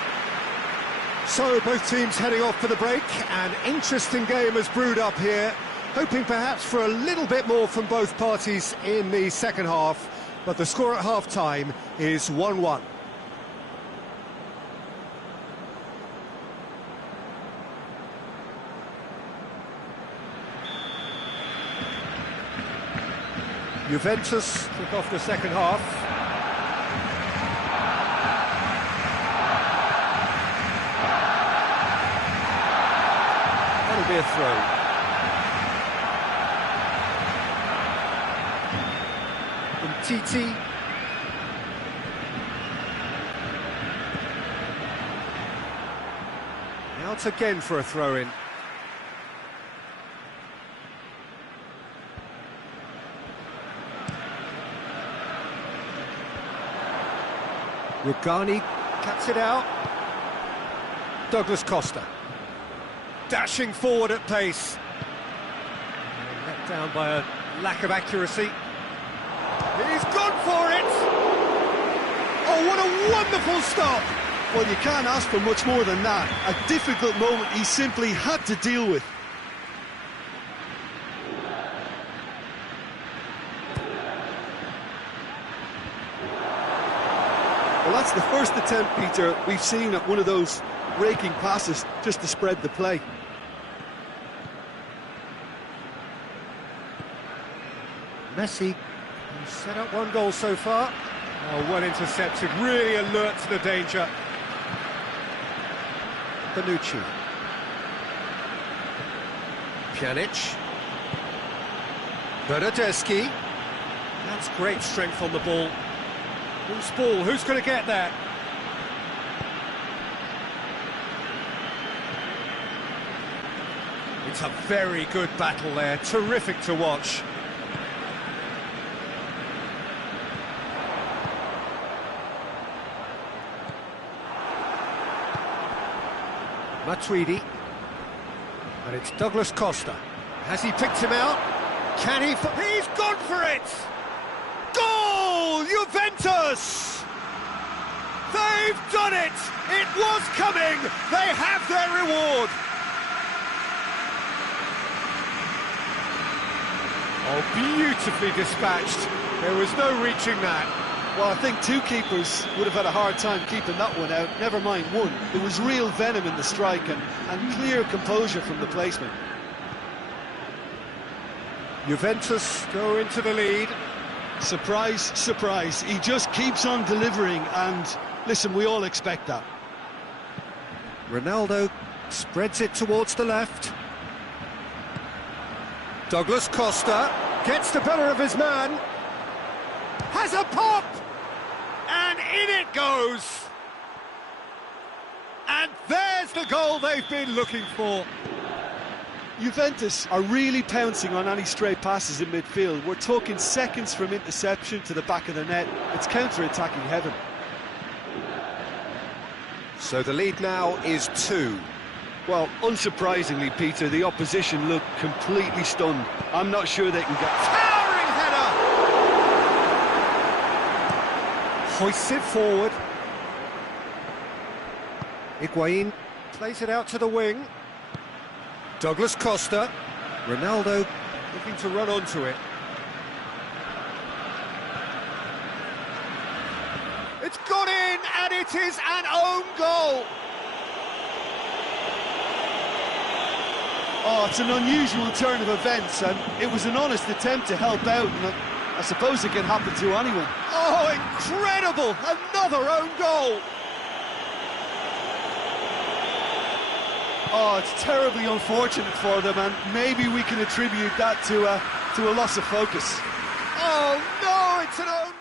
So, both teams heading off for the break. An interesting game has brewed up here. Hoping perhaps for a little bit more from both parties in the second half. But the score at half-time is 1-1. Juventus took off the second half. That'll be a throw. Titi. Out again for a throw-in. Rugani cuts it out. Douglas Costa. Dashing forward at pace. Let down by a lack of accuracy. He's gone for it! Oh, what a wonderful stop! Well, you can't ask for much more than that. A difficult moment he simply had to deal with. Well, that's the first attempt, Peter, we've seen at one of those raking passes just to spread the play. Messi. He's set up one goal so far. Well intercepted, really alert to the danger. Bonucci. Pjanic. Bernardeschi. That's great strength on the ball. Who's ball? Who's going to get that? It's a very good battle there. Terrific to watch. Matuidi, and it's Douglas Costa. Has he picked him out? Can he? He's gone for it! Goal! Juventus! They've done it! It was coming! They have their reward! Oh, beautifully dispatched. There was no reaching that. Well, I think two keepers would have had a hard time keeping that one out, never mind one. There was real venom in the strike and clear composure from the placement. Juventus go into the lead. Surprise, surprise. He just keeps on delivering, and listen, we all expect that. Ronaldo spreads it towards the left. Douglas Costa gets the better of his man. Has a pop! And in it goes! And there's the goal they've been looking for. Juventus are really pouncing on any stray passes in midfield. We're talking seconds from interception to the back of the net. It's counter-attacking heaven. So the lead now is 2. Well, unsurprisingly, Peter, the opposition look completely stunned. I'm not sure they can get... Towering header! Hoists it forward. Higuain plays it out to the wing. Douglas Costa. Ronaldo looking to run onto it. It's gone in, and it is an own goal! Oh, it's an unusual turn of events, and it was an honest attempt to help out, and I suppose it can happen to anyone. Oh, incredible! Another own goal! Oh, it's terribly unfortunate for them, and maybe we can attribute that to a loss of focus. Oh no, it's an own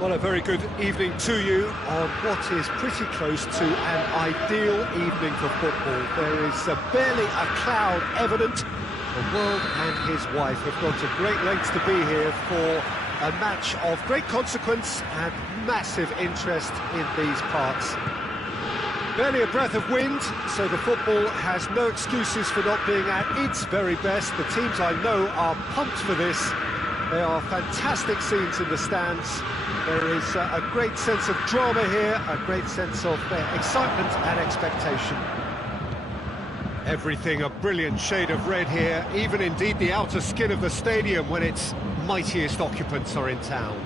Well, a very good evening to you on what is pretty close to an ideal evening for football. There is barely a cloud evident. The world and his wife have gone to great lengths to be here for a match of great consequence and massive interest in these parts. Barely a breath of wind, so the football has no excuses for not being at its very best. The teams I know are pumped for this. There are fantastic scenes in the stands. There is a great sense of drama here, a great sense of excitement and expectation. Everything a brilliant shade of red here, even indeed the outer skin of the stadium when its mightiest occupants are in town.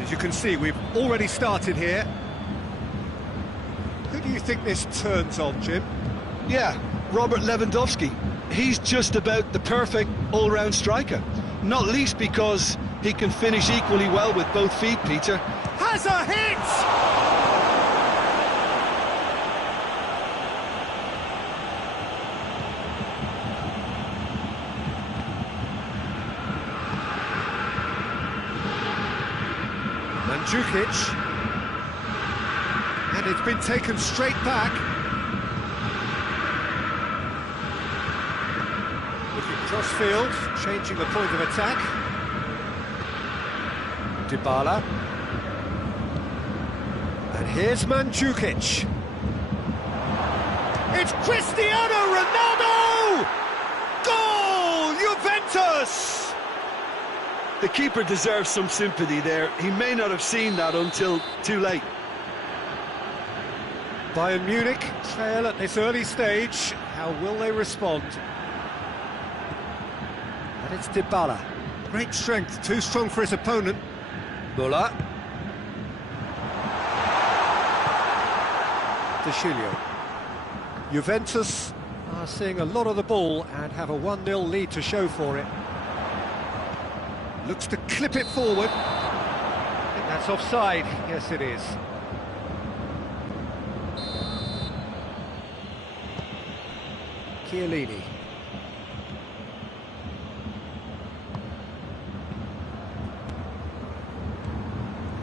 As you can see, we've already started here. Who do you think this turns on, Jim? Yeah, Robert Lewandowski. He's just about the perfect all-round striker. Not least because he can finish equally well with both feet, Peter. Has a hit! Mandzukic. And it's been taken straight back. Looking crossfield, changing the point of attack. Dybala. And here's Mandzukic. It's Cristiano Ronaldo! Goal! Juventus! The keeper deserves some sympathy there. He may not have seen that until too late. Bayern Munich trail at this early stage. How will they respond? And it's Dybala. Great strength, too strong for his opponent. Müller. De Sciglio. Juventus are seeing a lot of the ball and have a 1-0 lead to show for it. Looks to clip it forward. I think that's offside. Yes, it is. Chiellini.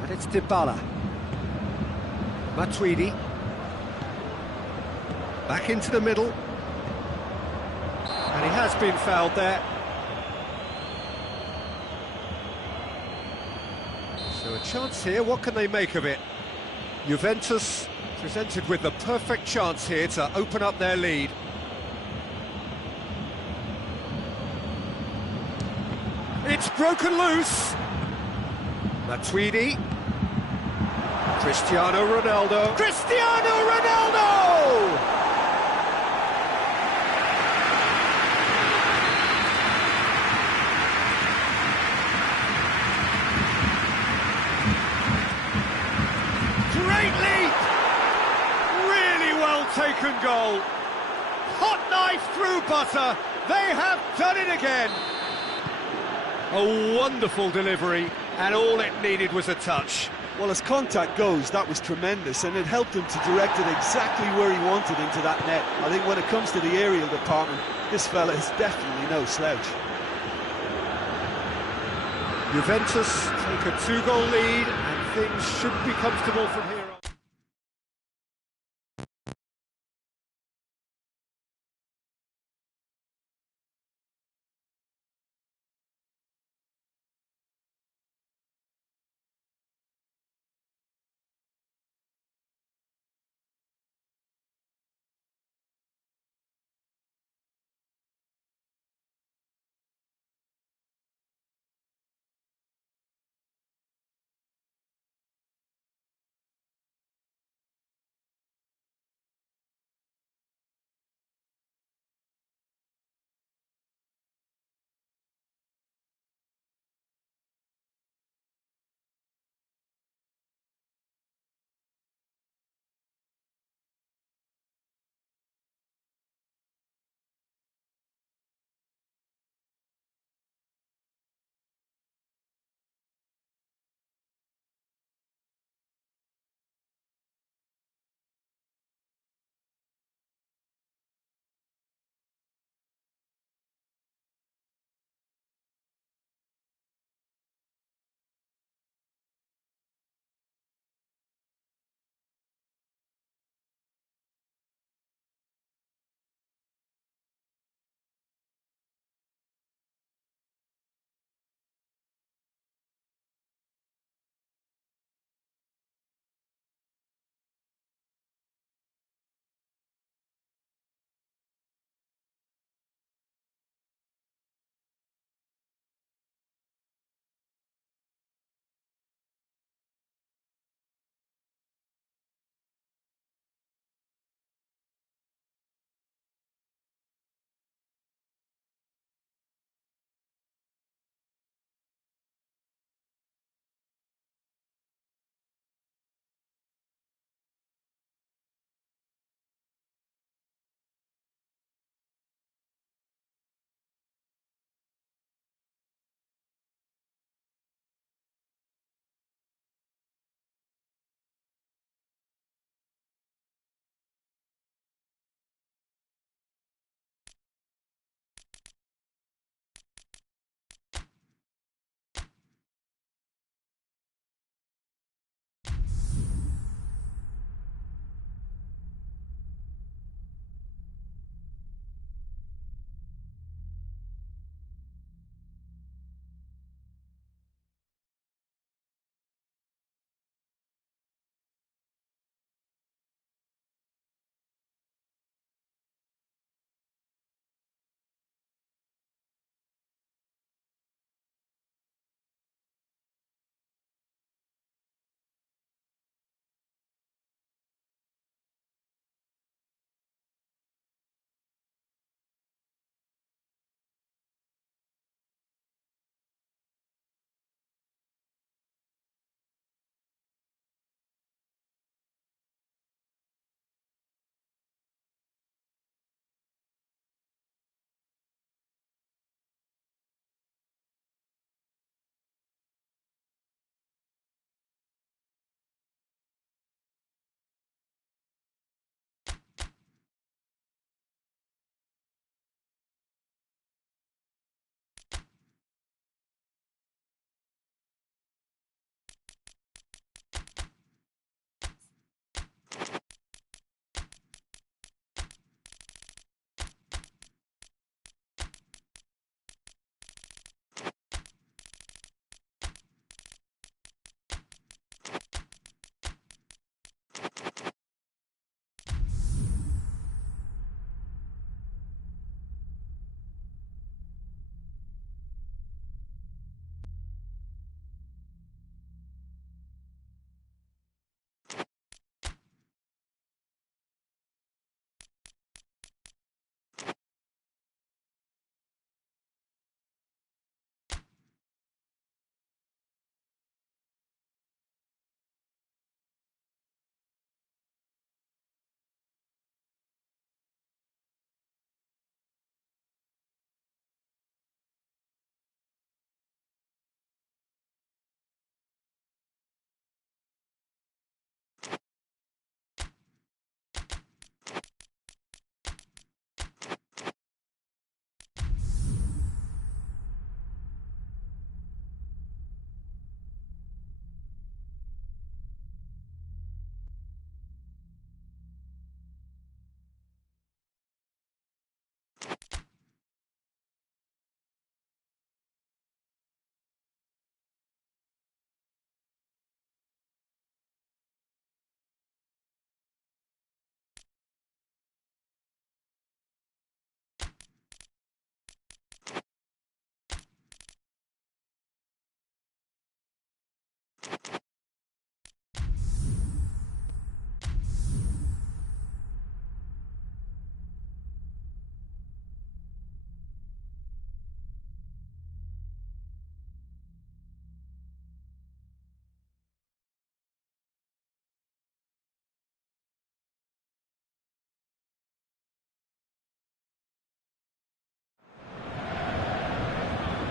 And it's Dybala. Matuidi. Back into the middle. And he has been fouled there. So a chance here, what can they make of it? Juventus presented with the perfect chance here to open up their lead. It's broken loose. Matuidi. Cristiano Ronaldo. Cristiano Ronaldo! Great leap! Really well taken goal. Hot knife through butter. They have done it again. A wonderful delivery, and all it needed was a touch. Well, as contact goes, that was tremendous, and it helped him to direct it exactly where he wanted into that net. I think when it comes to the aerial department, this fella is definitely no slouch. Juventus take a 2-goal lead, and things should be comfortable from here.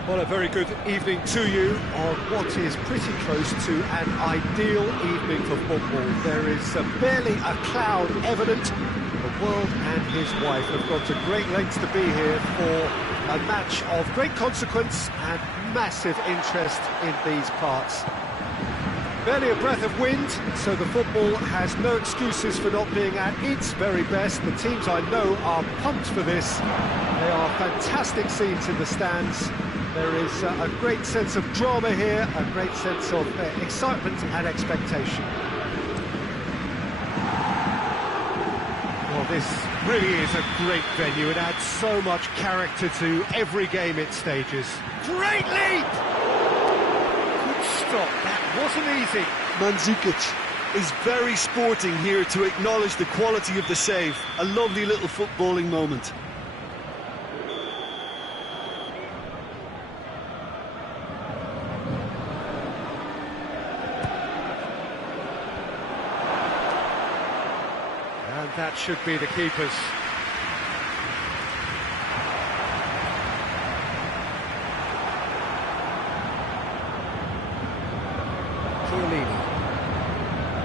Well, a very good evening to you on what is pretty close to an ideal evening for football. There is barely a cloud evident. The world and his wife have gone to great lengths to be here for a match of great consequence and massive interest in these parts. Barely a breath of wind, so the football has no excuses for not being at its very best. The teams I know are pumped for this. They are fantastic scenes in the stands. There is a great sense of drama here, a great sense of excitement and expectation. Well, this really is a great venue. It adds so much character to every game it stages. Great leap! Good stop, that wasn't easy. Mandzukic is very sporting here to acknowledge the quality of the save. A lovely little footballing moment. And that should be the keeper's.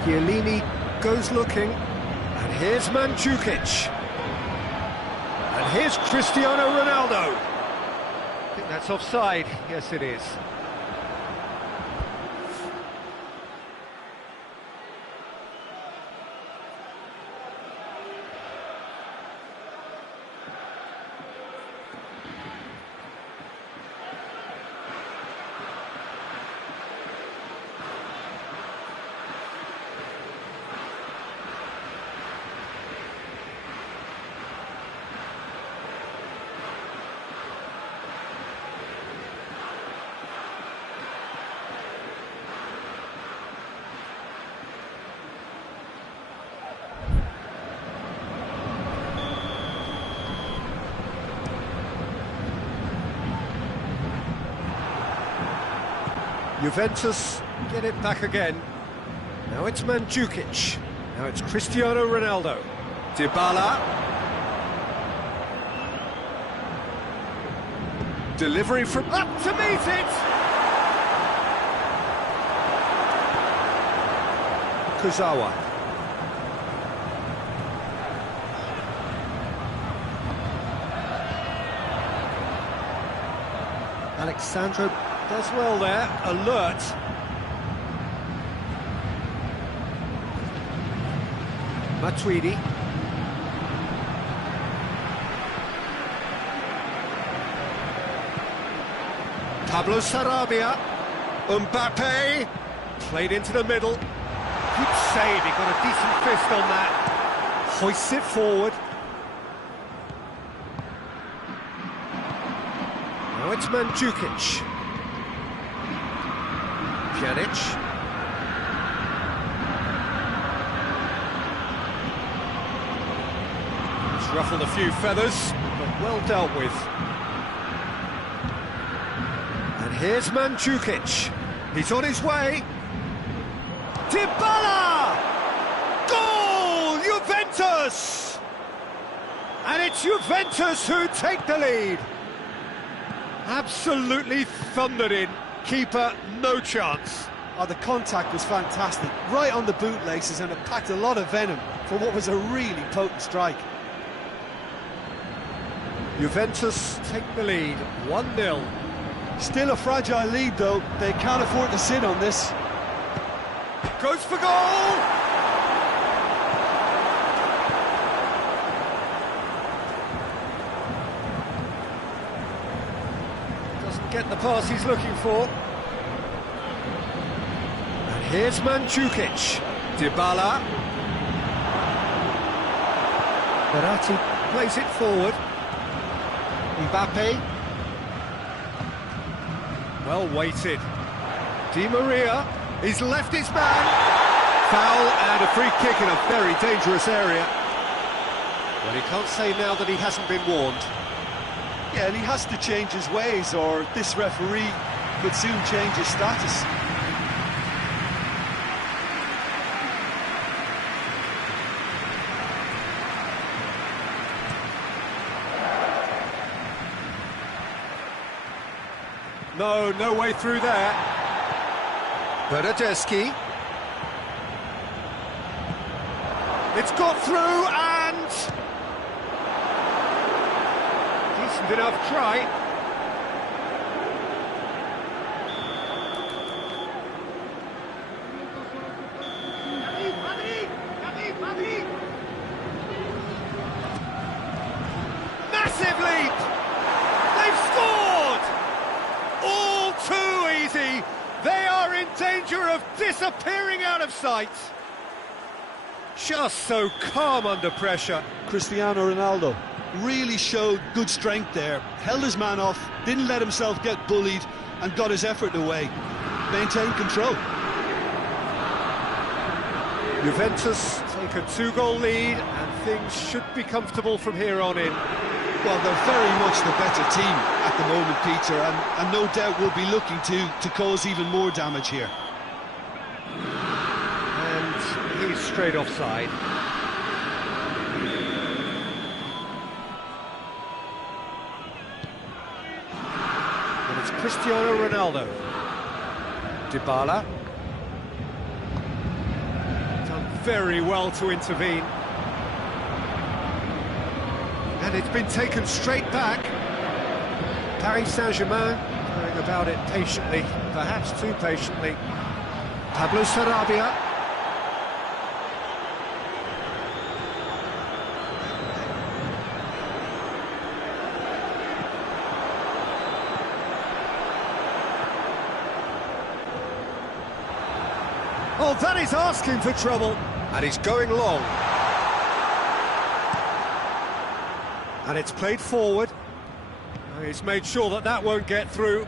Chiellini goes looking, and here's Mandzukic. And here's Cristiano Ronaldo. I think that's offside. Yes, it is. Juventus get it back again. Now it's Mandzukic. Now it's Cristiano Ronaldo. Dybala. Delivery from up to meet it. Kurzawa. Alexandro does well there, alert. Matuidi. Pablo Sarabia. Mbappe. Played into the middle. Good save, he got a decent fist on that. Hoists it forward. Now it's Mandzukic. Pjanic. He's ruffled a few feathers, but well dealt with. And here's Mandzukic. He's on his way. Dybala! Goal! Juventus! And it's Juventus who take the lead. Absolutely thundered in. Keeper, no chance. Oh, the contact was fantastic, right on the bootlaces, and it packed a lot of venom for what was a really potent strike. Juventus take the lead, 1-0. Still a fragile lead, though. They can't afford to sit on this. Goes for goal! Doesn't get the pass he's looking for. And here's Mandzukic. Dybala. Verratti plays it forward. Mbappe. Well weighted. Di Maria. He's left his man. Foul and a free kick in a very dangerous area. Well, he can't say now that he hasn't been warned. Yeah, and he has to change his ways, or this referee could soon change his status. No way through there. Bernardeschi. It's got through and... decent enough try. Massive leap! They've scored! All too easy! They are in danger of disappearing out of sight. Just so calm under pressure. Cristiano Ronaldo really showed good strength there, held his man off, didn't let himself get bullied, and got his effort away. Maintained control. Juventus take a 2-goal lead, and things should be comfortable from here on in. Well, they're very much the better team at the moment, Peter, and no doubt will be looking to cause even more damage here. And he's straight offside. And it's Cristiano Ronaldo. Dybala. Done very well to intervene. And it's been taken straight back. Paris Saint-Germain going about it patiently, perhaps too patiently. Pablo Sarabia. Oh, that is asking for trouble. And he's going long. And it's played forward. He's made sure that that won't get through.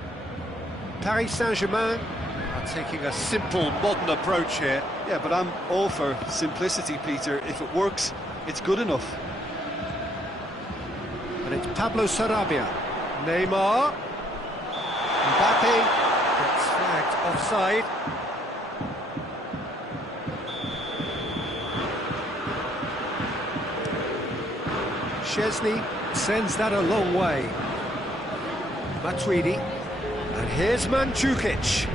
Paris Saint-Germain are taking a simple, modern approach here. Yeah, but I'm all for simplicity, Peter. If it works, it's good enough. And it's Pablo Sarabia. Neymar. Mbappe gets flagged offside. Szczesny sends that a long way. Matuidi. And here's Mandzukic.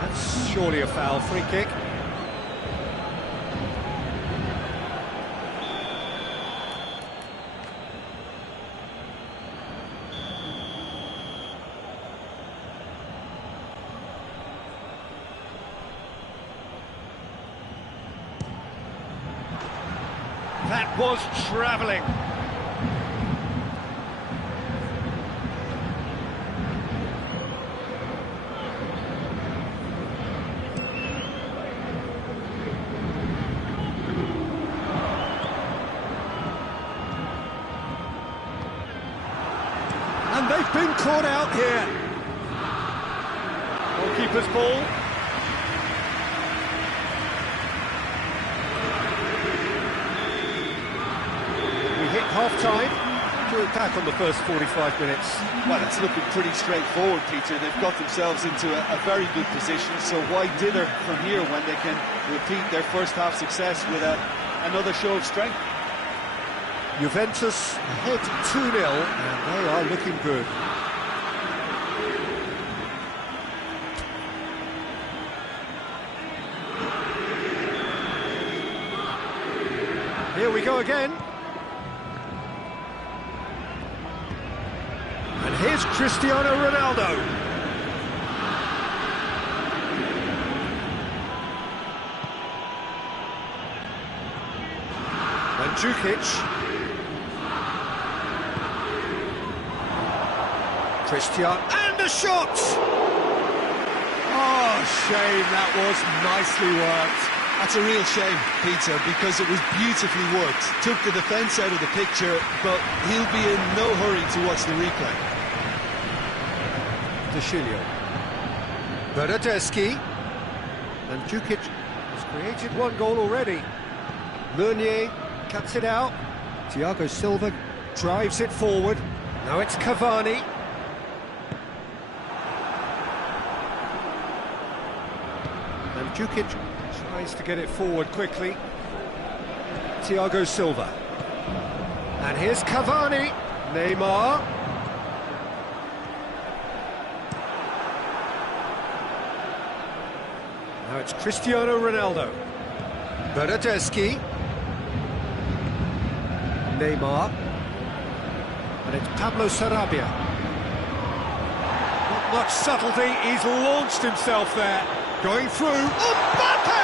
That's surely a foul, free kick. That was travelling. And they've been caught out here. Goalkeeper's ball. Half-time, drew it back on the first 45 minutes. Well, it's looking pretty straightforward, Peter. They've got themselves into a very good position, so why dither from here when they can repeat their first half success with another show of strength? Juventus ahead 2-0, and they are looking good. Here we go again. And here's Cristiano Ronaldo. Mandzukic. Cristiano, and a shot! Oh, shame, that was nicely worked. That's a real shame, Peter, because it was beautifully worked. Took the defence out of the picture, but he'll be in no hurry to watch the replay. De Chilio. Bernardeschi. And Djukic has created one goal already. Meunier cuts it out. Thiago Silva drives it forward. Now it's Cavani. And Djukic tries to get it forward quickly. Thiago Silva. And here's Cavani. Neymar. Now it's Cristiano Ronaldo. Bernardeschi. Neymar. And it's Pablo Sarabia. Not much subtlety, he's launched himself there. Going through. Mbappe!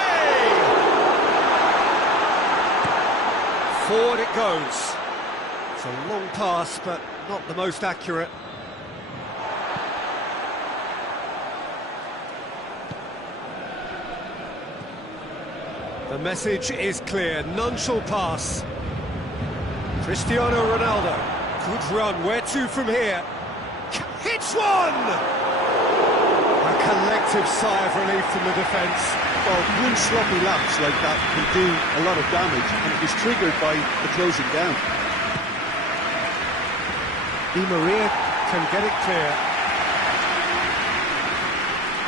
Forward it goes. It's a long pass, but not the most accurate. The message is clear, none shall pass. Cristiano Ronaldo, good run, where to from here? Hits one! A collective sigh of relief from the defence. Well, one sloppy lapse like that can do a lot of damage, and it was triggered by the closing down. Di Maria can get it clear.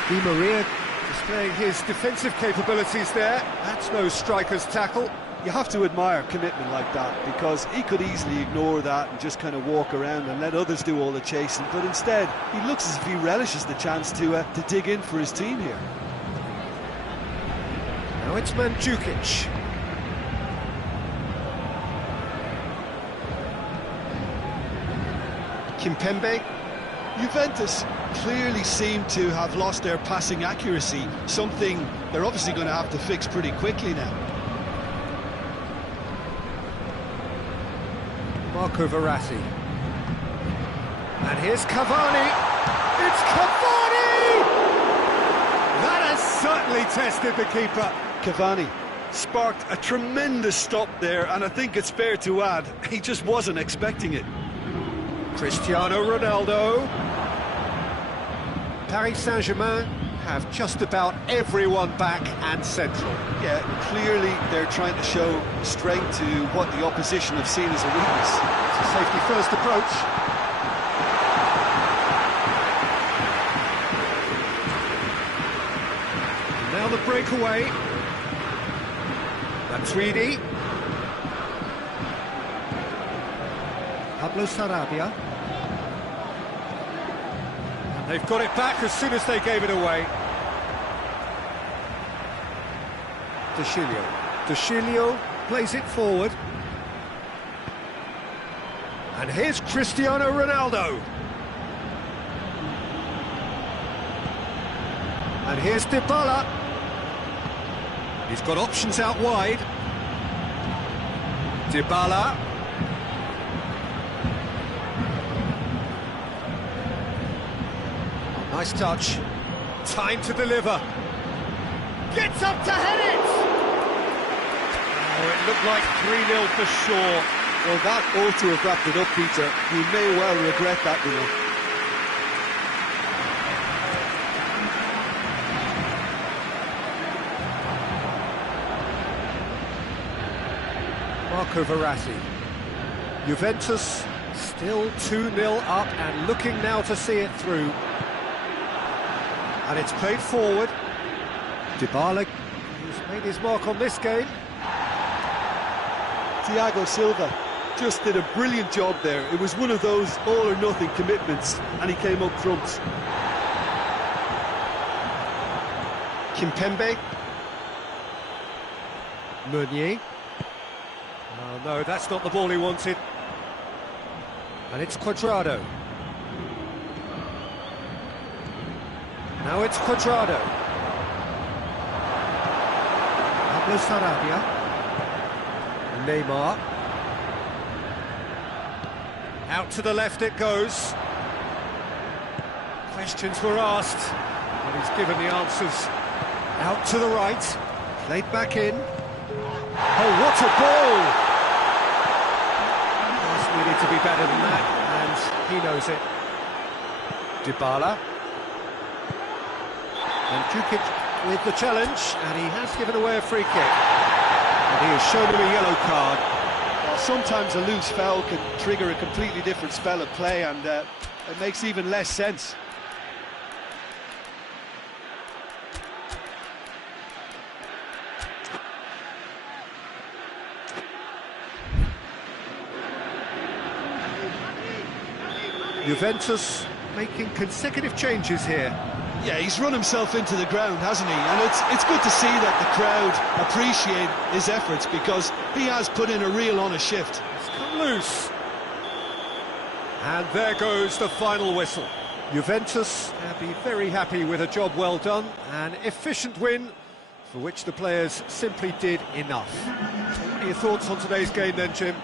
Di Maria displaying his defensive capabilities there. That's no striker's tackle. You have to admire commitment like that, because he could easily ignore that and just kind of walk around and let others do all the chasing, but instead he looks as if he relishes the chance to dig in for his team here. Now it's Mandzukic. Kimpembe. Juventus clearly seem to have lost their passing accuracy, something they're obviously going to have to fix pretty quickly now. Marco Verratti. And here's Cavani. It's Cavani! That has certainly tested the keeper. Cavani sparked a tremendous stop there, and I think it's fair to add, he just wasn't expecting it. Cristiano Ronaldo. Paris Saint-Germain have just about everyone back and central. Yeah, clearly they're trying to show strength to what the opposition have seen as a weakness. It's a safety-first approach. And now the breakaway. Matuidi. Pablo Sarabia. And they've got it back as soon as they gave it away. De Sciglio. De Sciglio plays it forward. And here's Cristiano Ronaldo. And here's Dybala. He's got options out wide. Dybala. Nice touch. Time to deliver. Gets up to head it! Oh, it looked like 3-0 for sure. Well, that ought to have wrapped it up, Peter. You may well regret that, you know. Marco Verratti. Juventus still 2-0 up and looking now to see it through. And it's played forward. Dybala, who's made his mark on this game. Thiago Silva just did a brilliant job there. It was one of those all-or-nothing commitments, and he came up trumps. Kimpembe. Meunier. Oh, no, that's not the ball he wanted. And it's Cuadrado. Now it's Cuadrado. Pablo Sarabia. Neymar. Out to the left it goes. Questions were asked, but he's given the answers. Out to the right. Played back in. Oh, what a ball! Pass needed to be better than that, and he knows it. Dybala. And Djukic with the challenge, and he has given away a free kick. And he has shown him a yellow card. Well, sometimes a loose foul can trigger a completely different spell of play, and it makes even less sense. Juventus making consecutive changes here. Yeah, he's run himself into the ground, hasn't he? And it's good to see that the crowd appreciate his efforts, because he has put in a real honest shift. It's come loose. And there goes the final whistle. Juventus be very happy with a job well done, an efficient win for which the players simply did enough. What are your thoughts on today's game then, Jim?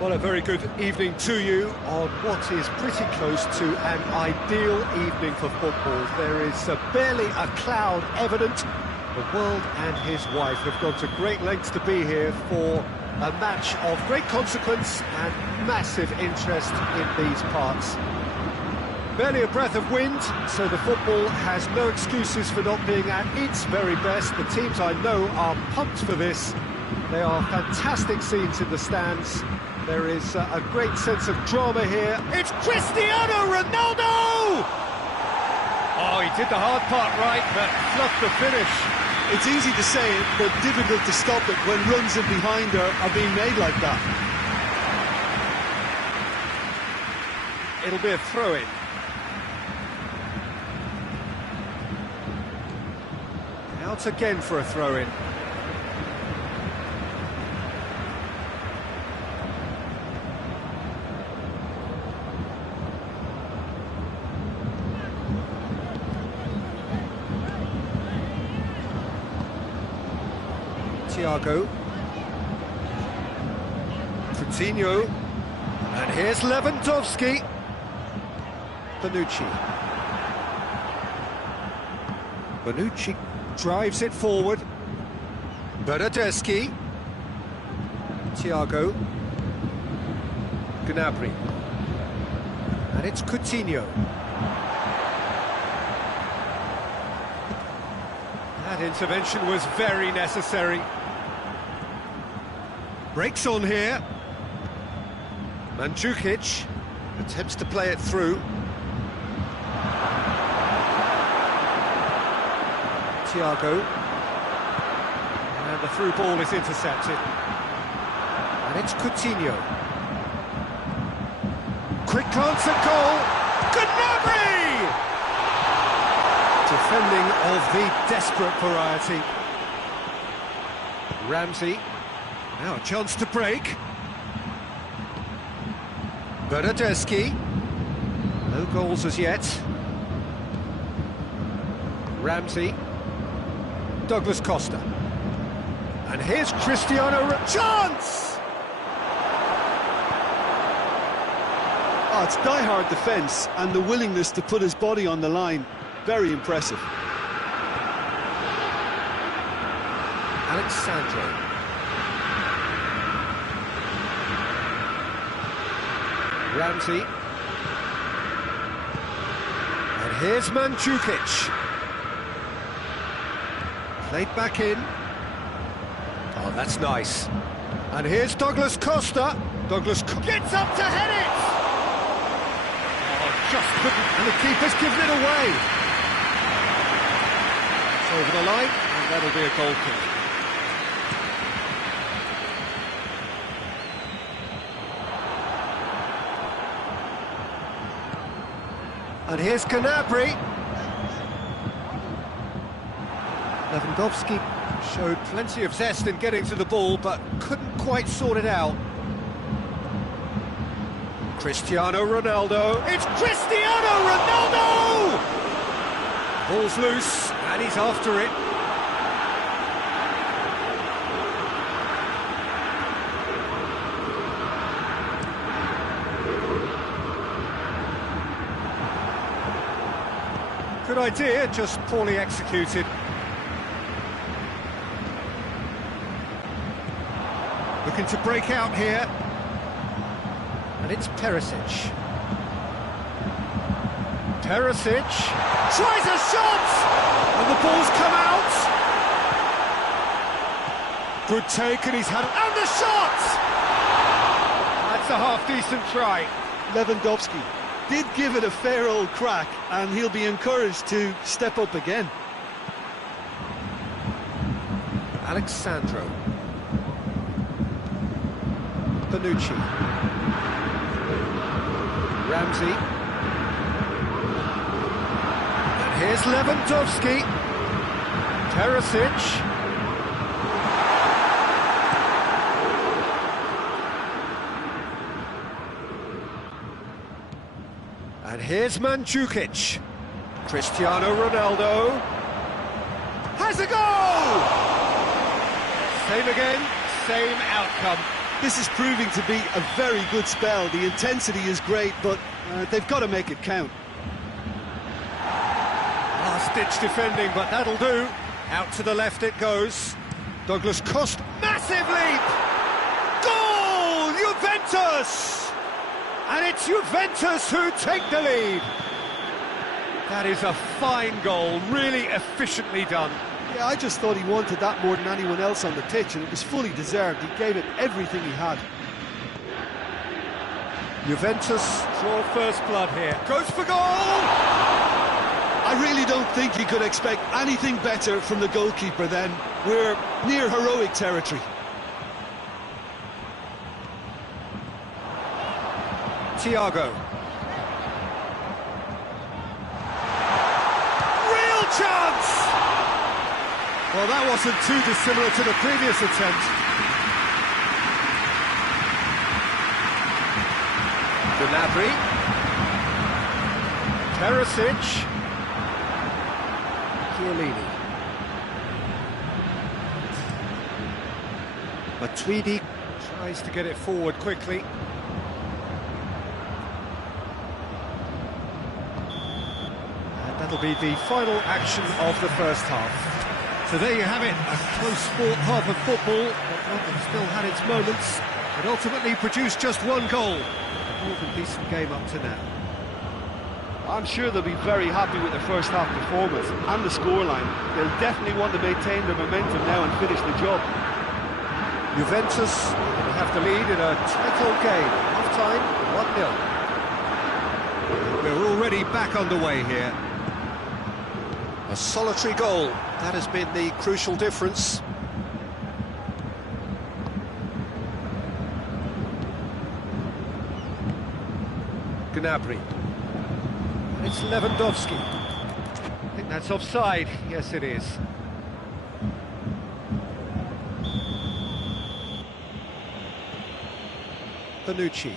Well, a very good evening to you on what is pretty close to an ideal evening for football. There is barely a cloud evident. The world and his wife have gone to great lengths to be here for a match of great consequence and massive interest in these parts. Barely a breath of wind, so the football has no excuses for not being at its very best. The teams I know are pumped for this. They are fantastic scenes in the stands. There is a great sense of drama here. It's Cristiano Ronaldo! Oh, he did the hard part right, but fluffed the finish. It's easy to say it, but difficult to stop it when runs in behind are being made like that. It'll be a throw-in. Out again for a throw-in. Thiago. Coutinho. And here's Lewandowski. Bonucci. Bonucci drives it forward. Bernardeschi. Thiago. Gnabry. And it's Coutinho. That intervention was very necessary. Breaks on here. Mandzukic attempts to play it through. Thiago. And the through ball is intercepted. And it's Coutinho. Quick glance at goal. Gnabry! Defending of the desperate variety. Ramsey. Now a chance to break. Bernardeschi. No goals as yet. Ramsey. Douglas Costa. And here's Cristiano. Chance! Oh, it's die-hard defence and the willingness to put his body on the line. Very impressive. Alexandro. Ramsey. And here's Mandzukic. Played back in. Oh, that's nice. And here's Douglas Costa. Gets up to head it! Oh, just couldn't. And the keeper's given it away. It's over the line, and that'll be a goal kick. And here's Gnabry. Lewandowski showed plenty of zest in getting to the ball, but couldn't quite sort it out. Cristiano Ronaldo. It's Cristiano Ronaldo! Ball's loose, and he's after it. Good idea, just poorly executed. Looking to break out here. And it's Perisic. Perisic tries a shot! And the ball's come out! Good take, and he's had it. And the shot! That's a half-decent try. Lewandowski did give it a fair old crack, and he'll be encouraged to step up again. Alexandro. Bonucci. Ramsey. And here's Lewandowski. Perisic. And here's Mandzukic. Cristiano Ronaldo. Has a goal! Same again, same outcome. This is proving to be a very good spell. The intensity is great, but they've got to make it count. Last-ditch defending, but that'll do. Out to the left it goes. Douglas Costa, massive leap! Goal! Juventus! And it's Juventus who take the lead. That is a fine goal, really efficiently done. Yeah, I just thought he wanted that more than anyone else on the pitch, and it was fully deserved. He gave it everything he had. Juventus draw first blood here. Goes for goal! I really don't think you could expect anything better from the goalkeeper then. We're near heroic territory. Thiago. Real chance! Well, that wasn't too dissimilar to the previous attempt. Gnabry. Perisic. Chiellini. Matuidi tries to get it forward quickly. And that'll be the final action of the first half. So there you have it, a close sport half of football, but one that still had its moments. It ultimately produced just one goal. A more than decent game up to now. I'm sure they'll be very happy with their first half performance and the scoreline. They'll definitely want to maintain their momentum now and finish the job. Juventus will have the lead in a tight game. Half-time, 1-0. We're already back underway here. A solitary goal, that has been the crucial difference. Gnabry. And it's Lewandowski. I think that's offside. Yes, it is. Bonucci.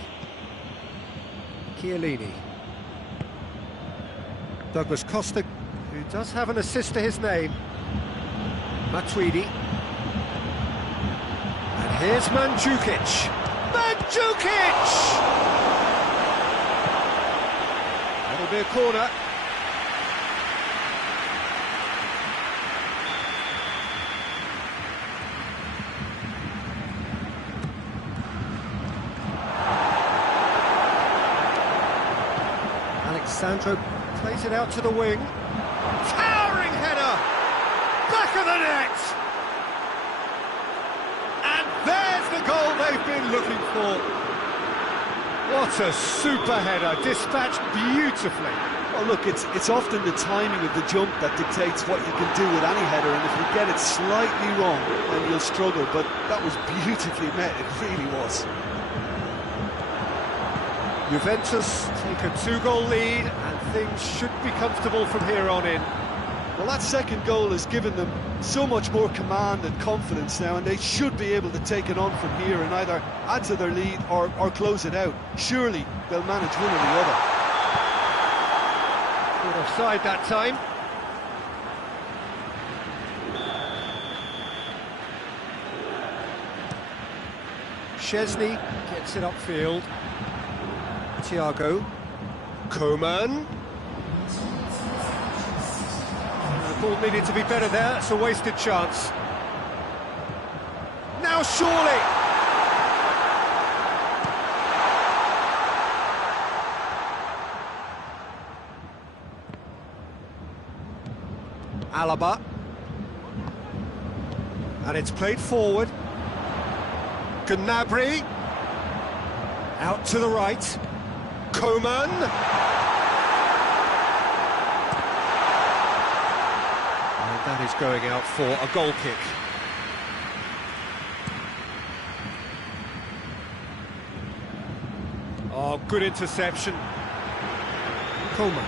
Chiellini. Douglas Costa, who does have an assist to his name. Matuidi. And here's Mandzukic. Mandzukic! That'll be a corner. Alexandro plays it out to the wing. Towering header! Back of the net! And there's the goal they've been looking for. What a super header, dispatched beautifully. Well, look, it's often the timing of the jump that dictates what you can do with any header, and if you get it slightly wrong, then you'll struggle, but that was beautifully met, it really was. Juventus take a 2-goal lead, and things should be comfortable from here on in. Well, that second goal has given them so much more command and confidence now, and they should be able to take it on from here and either add to their lead or close it out. Surely they'll manage one or the other. Good offside that time. Szczesny gets it upfield. Thiago. Coman. The ball needed to be better there, it's a wasted chance. Now surely! Alaba. And it's played forward. Gnabry. Out to the right. Coman. And that is going out for a goal kick. Oh, good interception. Coman.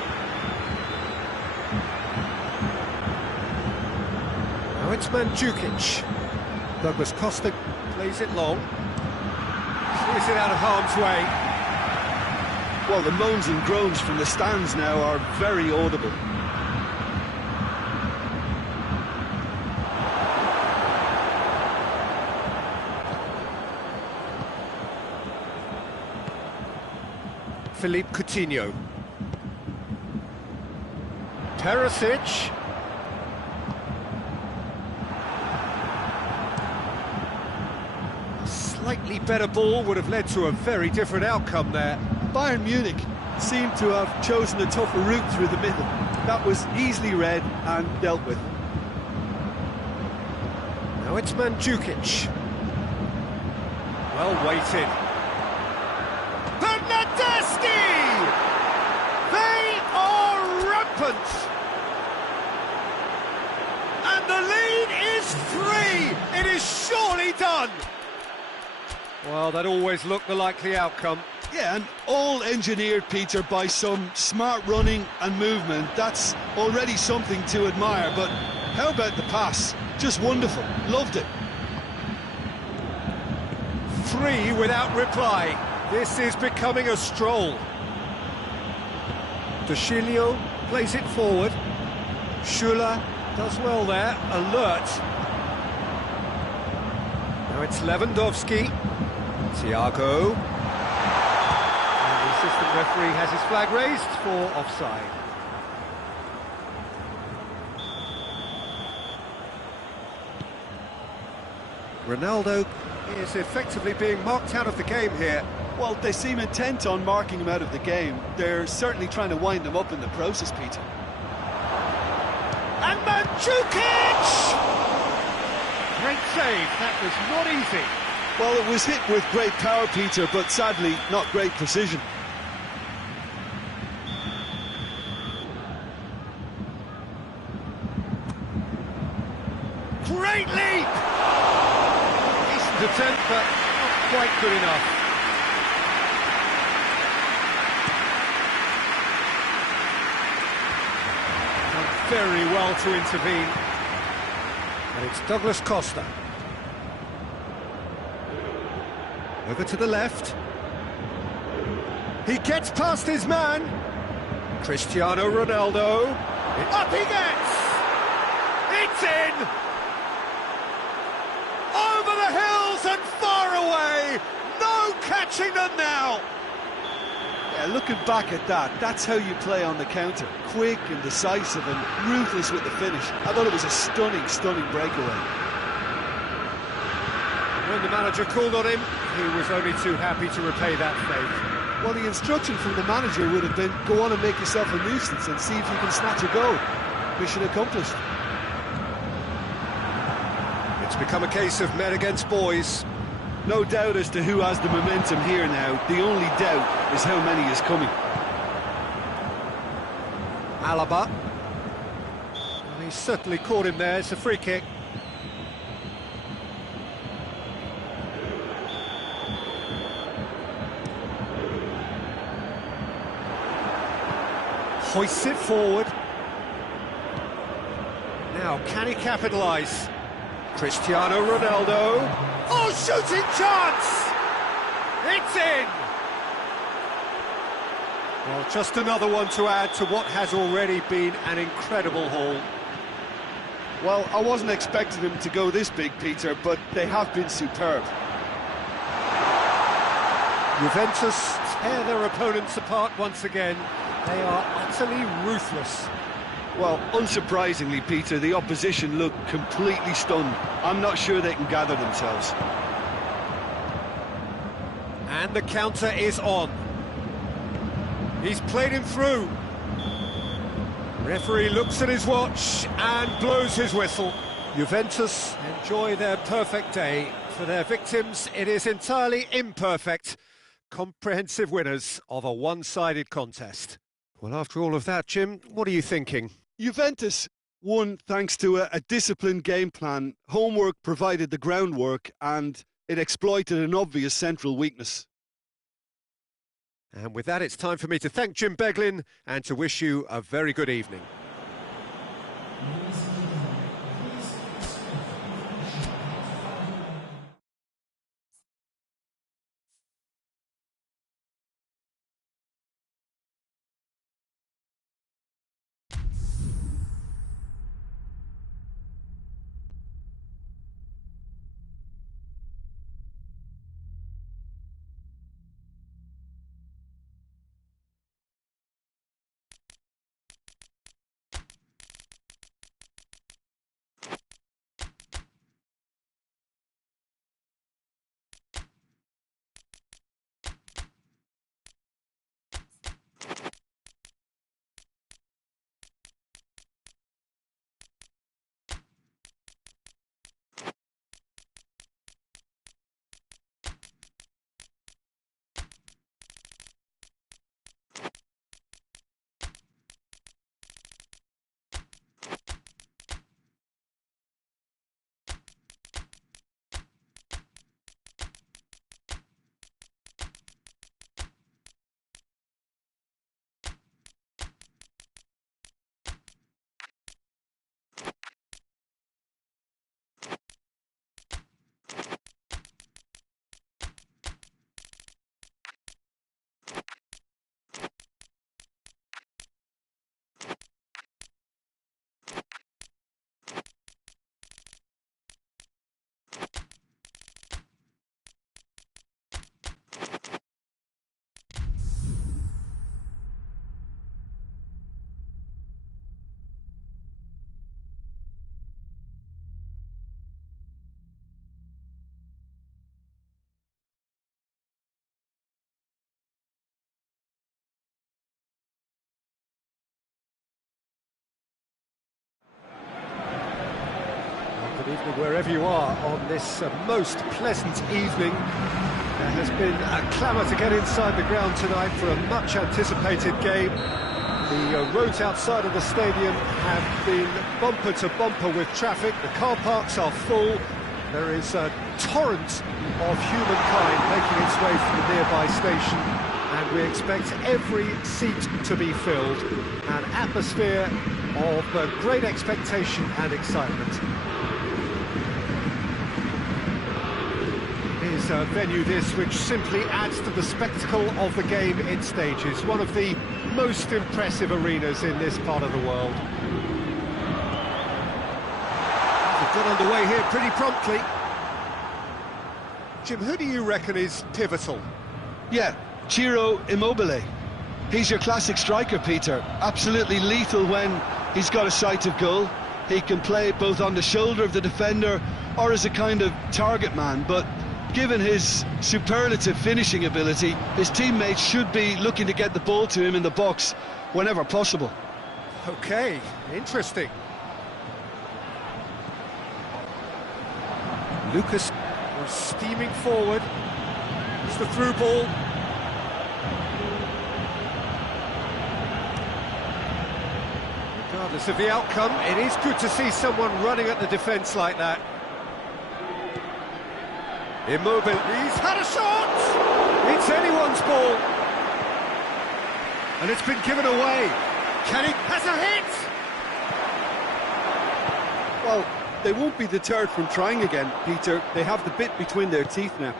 Now it's Mandzukic. Douglas Costa plays it long. Clears it out of harm's way. Well, the moans and groans from the stands now are very audible. Philippe Coutinho. Perisic. A slightly better ball would have led to a very different outcome there. Bayern Munich seemed to have chosen a tougher route through the middle. That was easily read and dealt with. Now it's Mandzukic. Well weighted. Bernardeschi! They are rampant! And the lead is 3! It is surely done! Well, that always looked the likely outcome. Yeah, and all engineered, Peter, by some smart running and movement. That's already something to admire, but how about the pass? Just wonderful. Loved it. 3 without reply. This is becoming a stroll. Dashilio plays it forward. Schuller does well there, alert. Now it's Lewandowski. Thiago. And the assistant referee has his flag raised for offside. Ronaldo is effectively being marked out of the game here. Well, they seem intent on marking him out of the game. They're certainly trying to wind him up in the process, Peter. And Mandzukic! Great save, that was not easy. Well, it was hit with great power, Peter, but sadly, not great precision. Great leap! Decent attempt, but not quite good enough. Done very well to intervene. And it's Douglas Costa. Over to the left. He gets past his man. Cristiano Ronaldo. Up he gets! It's in! Over the hills and far away! No catching them now! Yeah, looking back at that, that's how you play on the counter. Quick and decisive and ruthless with the finish. I thought it was a stunning, stunning breakaway. When the manager called on him, he was only too happy to repay that favour. Well, the instruction from the manager would have been, go on and make yourself a nuisance and see if you can snatch a goal. Mission accomplished. It's become a case of men against boys. No doubt as to who has the momentum here now. The only doubt is how many is coming. Alaba. Well, he certainly caught him there. It's a free kick. Hoists it forward. Now, can he capitalise? Cristiano Ronaldo. Oh, shooting chance! It's in! Well, just another one to add to what has already been an incredible haul. Well, I wasn't expecting them to go this big, Peter, but they have been superb. Juventus tear their opponents apart once again. They are utterly ruthless. Well, unsurprisingly, Peter, the opposition look completely stunned. I'm not sure they can gather themselves. And the counter is on. He's played him through. Referee looks at his watch and blows his whistle. Juventus enjoy their perfect day. For their victims, it is entirely imperfect. Comprehensive winners of a one-sided contest. Well, after all of that, Jim, what are you thinking? Juventus won thanks to a disciplined game plan. Homework provided the groundwork and it exploited an obvious central weakness. And with that, it's time for me to thank Jim Beglin and to wish you a very good evening. Good evening wherever you are on this most pleasant evening. There has been a clamour to get inside the ground tonight for a much anticipated game. The roads outside of the stadium have been bumper to bumper with traffic. The car parks are full. There is a torrent of humankind making its way from the nearby station, and we expect every seat to be filled. An atmosphere of great expectation and excitement. It is a venue this which simply adds to the spectacle of the game it stages. One of the most impressive arenas in this part of the world. They've got underway here pretty promptly. Jim, who do you reckon is pivotal? Yeah, Ciro Immobile. He's your classic striker, Peter. Absolutely lethal when he's got a sight of goal. He can play both on the shoulder of the defender or as a kind of target man, but given his superlative finishing ability, his teammates should be looking to get the ball to him in the box whenever possible. Okay, interesting. Lucas was steaming forward. It's the through ball. Regardless of the outcome, it is good to see someone running at the defence like that. Immobile, he's had a shot! It's anyone's ball! And it's been given away. Can he... has a hit! Well, they won't be deterred from trying again, Peter. They have the bit between their teeth now.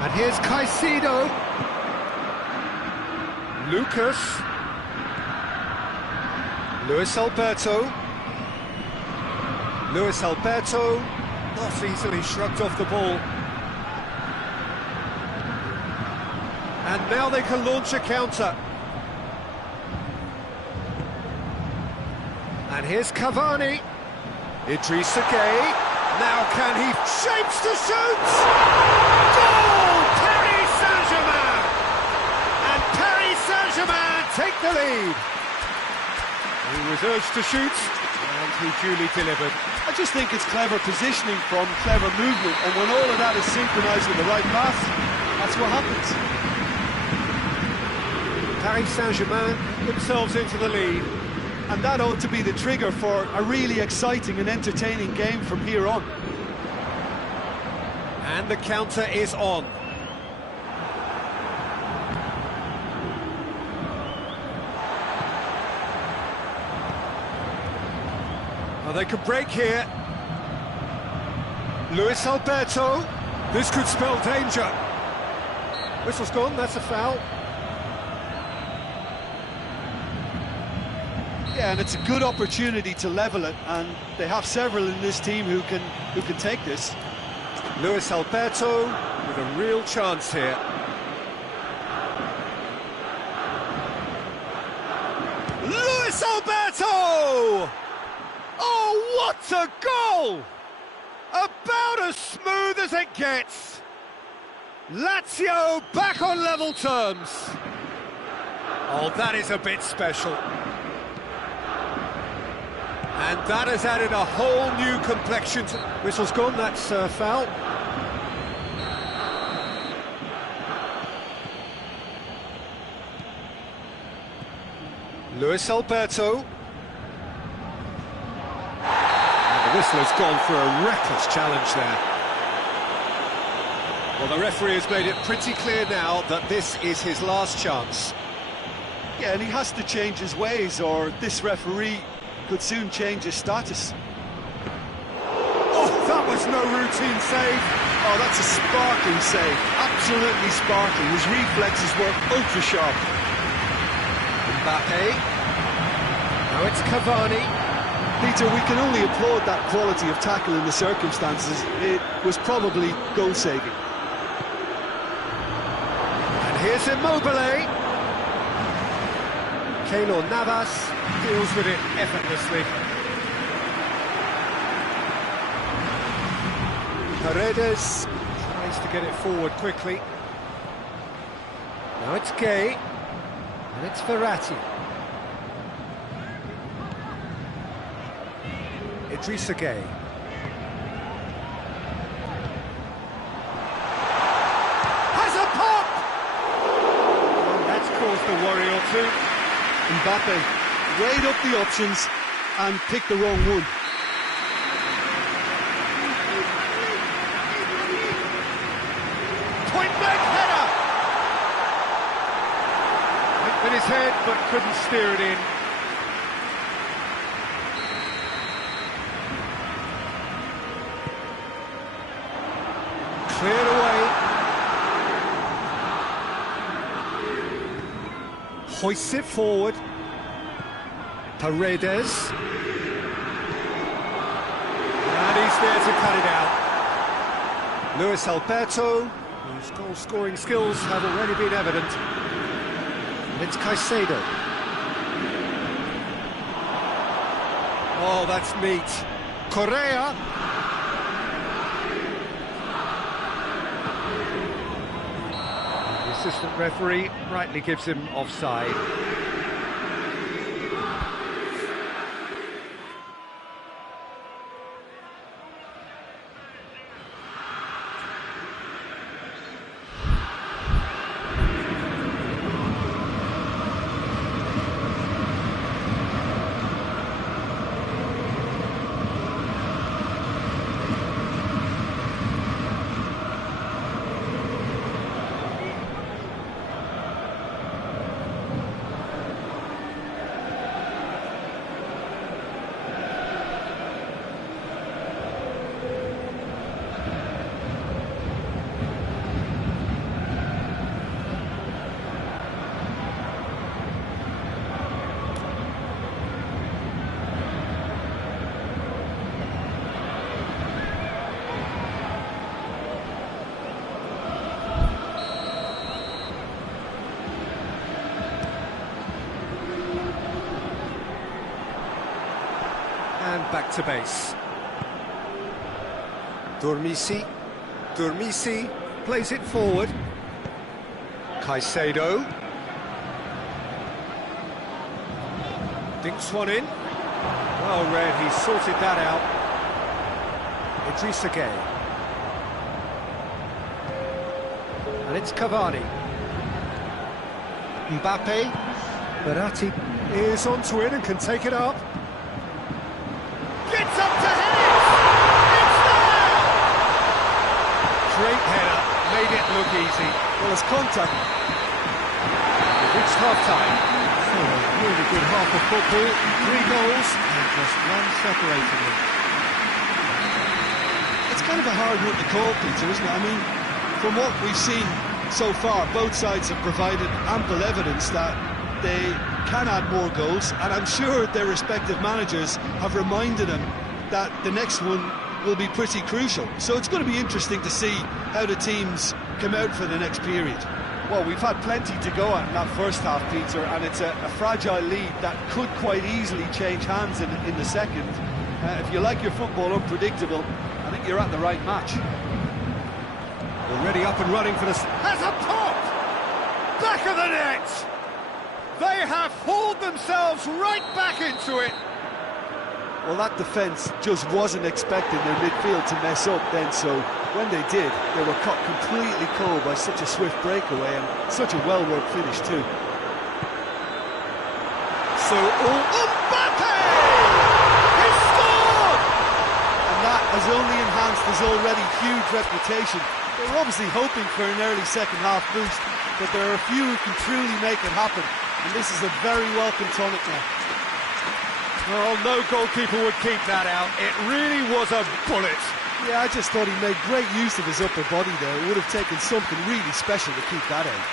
And here's Caicedo. Lucas. Luis Alberto. Luis Alberto, not easily shrugged off the ball. And now they can launch a counter. And here's Cavani. Idrissa Gueye. Now can he... shapes to shoot! Goal! Paris Saint-Germain! And Paris Saint-Germain take the lead. He was urged to shoot, and he duly delivered. I just think it's clever positioning from clever movement, and when all of that is synchronised with the right pass, that's what happens. Paris Saint-Germain themselves into the lead. And that ought to be the trigger for a really exciting and entertaining game from here on. And the counter is on. Well, they could break here. Luis Alberto. This could spell danger. Whistle's gone, that's a foul. Yeah, and it's a good opportunity to level it, and they have several in this team who can take this. Luis Alberto with a real chance here. Luis Alberto! Oh, what a goal! About as smooth as it gets. Lazio back on level terms. Oh, that is a bit special. And that has added a whole new complexion to... Whistle's gone, that's foul. Luis Alberto. And the whistle has gone for a reckless challenge there. Well, the referee has made it pretty clear now that this is his last chance. Yeah, and he has to change his ways, or this referee could soon change his status. Oh, that was no routine save. Oh, that's a sparkling save. Absolutely sparkling. His reflexes were ultra-sharp. Mbappe. Now it's Cavani. Peter, we can only applaud that quality of tackle in the circumstances. It was probably goal-saving. And here's Immobile. Keylor Navas deals with it effortlessly. Paredes tries to get it forward quickly. Now it's Gueye, and it's Verratti. Idrissa Gueye. Has a pop! Well, that's caused a worry or two. Mbappe weighed up the options and picked the wrong one. Point blank header! With his head, but couldn't steer it in. Cleared away. Hoists it forward. Paredes. And he's there to cut it out. Luis Alberto, whose goal-scoring skills have already been evident. And it's Caicedo. Oh, that's neat. Correa. The assistant referee rightly gives him offside. And back to base. Dormissi. Dormissi plays it forward. Caicedo. Dinks one in. Well read, he sorted that out. Idrissa Gueye. And it's Cavani. Mbappe. Verratti is onto it and can take it up. Gets up to head it! It's there! Great header, made it look easy. Well, it's contact. We've reached half-time. So, a really good half of football, 3 goals, and just one separating them. It's kind of a hard one to call, Peter, isn't it? I mean, from what we've seen so far, both sides have provided ample evidence that they can add more goals, and I'm sure their respective managers have reminded them that the next one will be pretty crucial. So it's going to be interesting to see how the teams come out for the next period. Well, we've had plenty to go at in that first half, Peter, and it's a fragile lead that could quite easily change hands in the second. If you like your football unpredictable, I think you're at the right match. Already up and running for this. Has a pop! Back of the net! They have hauled themselves right back into it. Well, that defence just wasn't expecting their midfield to mess up then, so when they did, they were caught completely cold by such a swift breakaway and such a well-worked finish too. So Mbappe! He scored! And that has only enhanced his already huge reputation. They were obviously hoping for an early second-half boost, but there are a few who can truly make it happen, and this is a very welcome tonic now. Well, no goalkeeper would keep that out. It really was a bullet. Yeah, I just thought he made great use of his upper body there. It would have taken something really special to keep that out.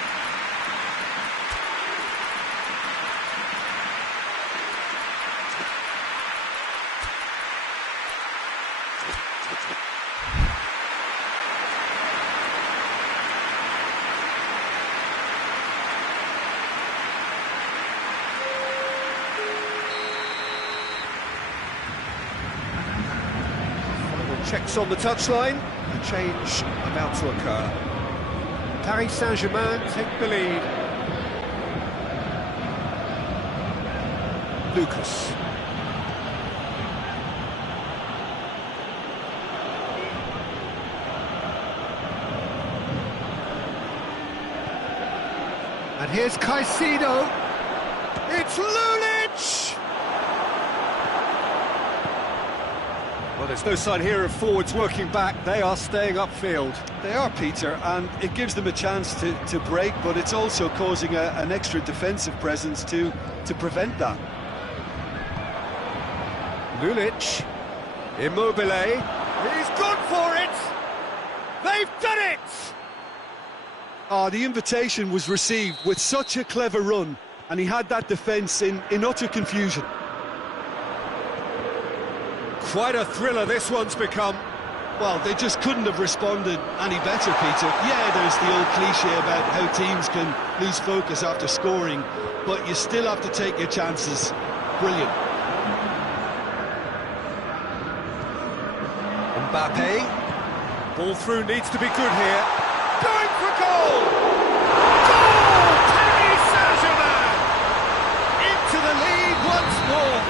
Checks on the touchline, a change about to occur. Paris Saint-Germain take the lead. Lucas. here's Caicedo. It's Lulic! Well, there's no sign here of forwards working back. They are staying upfield. They are, Peter, and it gives them a chance to break, but it's also causing an extra defensive presence to prevent that. Lulic. Immobile. He's gone for it! They've done it! The invitation was received with such a clever run, and he had that defence in utter confusion. Quite a thriller this one's become. Well, they just couldn't have responded any better, Peter. Yeah, there's the old cliche about how teams can lose focus after scoring, but you still have to take your chances. Brilliant. Mbappe. Ball through needs to be good here. Going for goal! Goal! Paris Saint-Germain! Into the lead once more.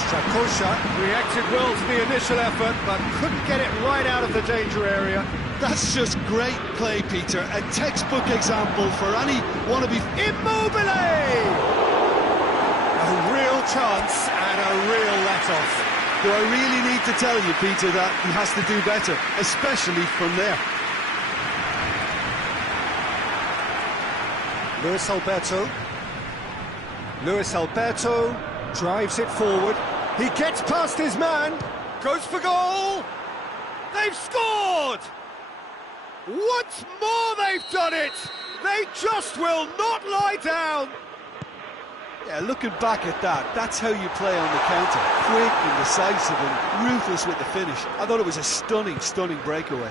Strakosha reacted well to the initial effort, but couldn't get it right out of the danger area. That's just great play, Peter. A textbook example for any wannabe. Immobile! A real chance and a real let-off. Do I really need to tell you, Peter, that he has to do better, especially from there? Luis Alberto. Luis Alberto drives it forward. He gets past his man. Goes for goal. They've scored! Once more they've done it! They just will not lie down! Yeah, looking back at that, that's how you play on the counter. Quick and decisive and ruthless with the finish. I thought it was a stunning, stunning breakaway.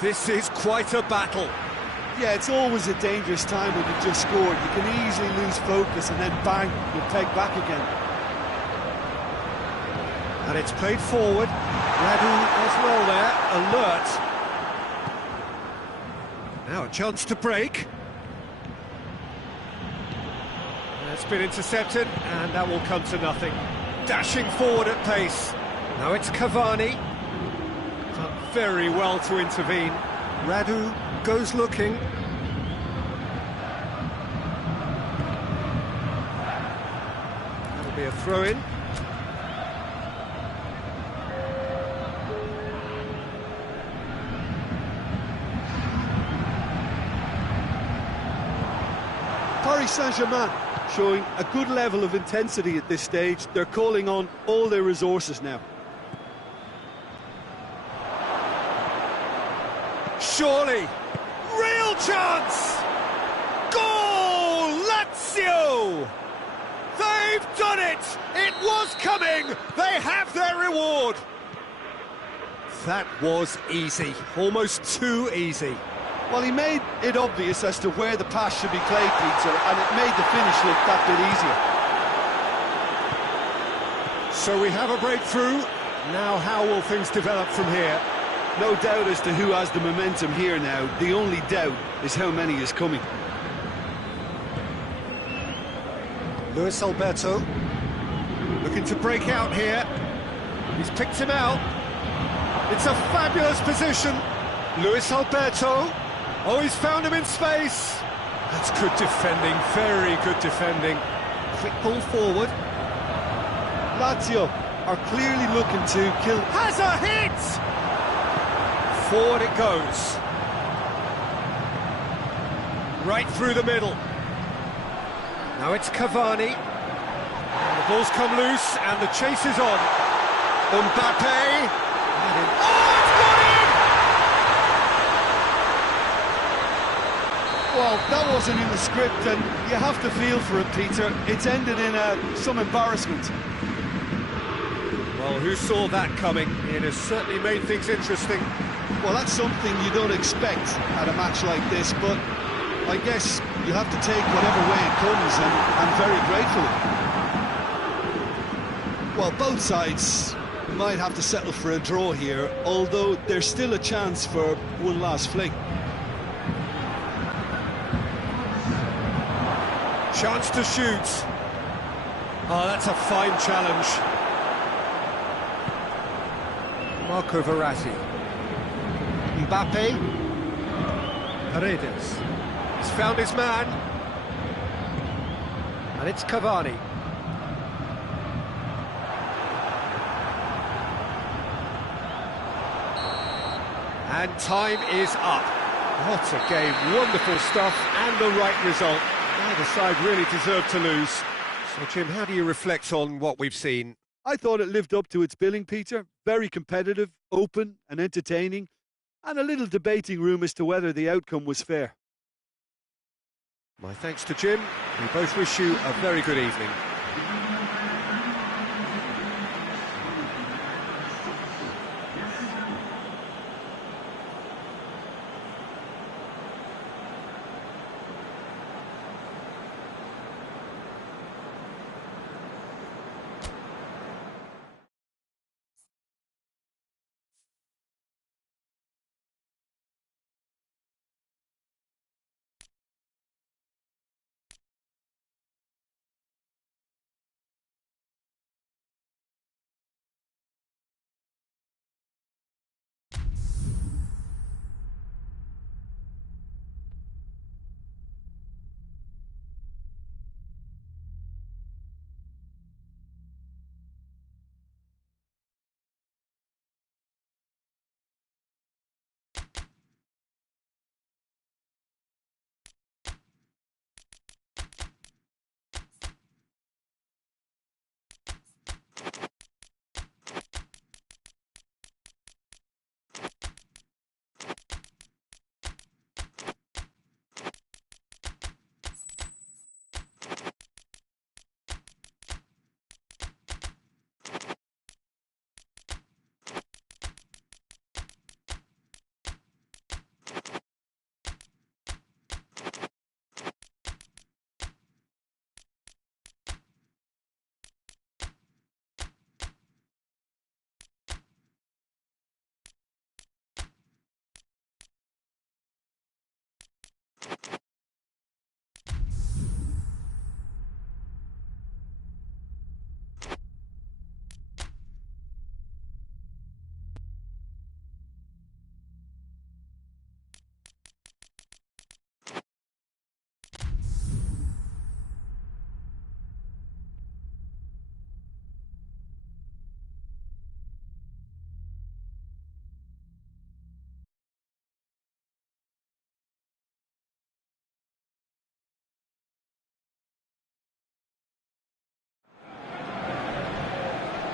This is quite a battle. Yeah, it's always a dangerous time when you've just scored. You can easily lose focus and then bang, you're pegged back again. And it's played forward. Radu as well there, alert. Now a chance to break. It's been intercepted, and that will come to nothing. Dashing forward at pace. Now it's Cavani. Done very well to intervene. Radu goes looking. That'll be a throw-in. Paris Saint-Germain showing a good level of intensity at this stage. They're calling on all their resources now. Surely, real chance! Goal! Lazio! They've done it! It was coming! They have their reward! That was easy, almost too easy. Well, he made it obvious as to where the pass should be played, Peter, and it made the finish look that bit easier. So we have a breakthrough. Now how will things develop from here? No doubt as to who has the momentum here now. The only doubt is how many is coming. Luis Alberto looking to break out here. He's picked him out. It's a fabulous position. Luis Alberto. Oh, he's found him in space. That's good defending, very good defending. Quick ball forward. Lazio are clearly looking to kill. Has a hit! Forward it goes. Right through the middle. Now it's Cavani. And the ball's come loose and the chase is on. Mbappe. Oh, it's got in! Well, that wasn't in the script, and you have to feel for it, Peter. It's ended in some embarrassment. Well, who saw that coming? It has certainly made things interesting. Well, that's something you don't expect at a match like this, but I guess you have to take whatever way it comes, and I'm very grateful. Well, both sides might have to settle for a draw here, although there's still a chance for one last fling. Chance to shoot. Oh, that's a fine challenge. Marco Verratti. Mbappe. Paredes. He's found his man. And it's Cavani. And time is up. What a game, wonderful stuff, and the right result. Neither side really deserved to lose. So, Jim, how do you reflect on what we've seen? I thought it lived up to its billing, Peter. Very competitive, open and entertaining, and a little debating room as to whether the outcome was fair. My thanks to Jim. We both wish you a very good evening.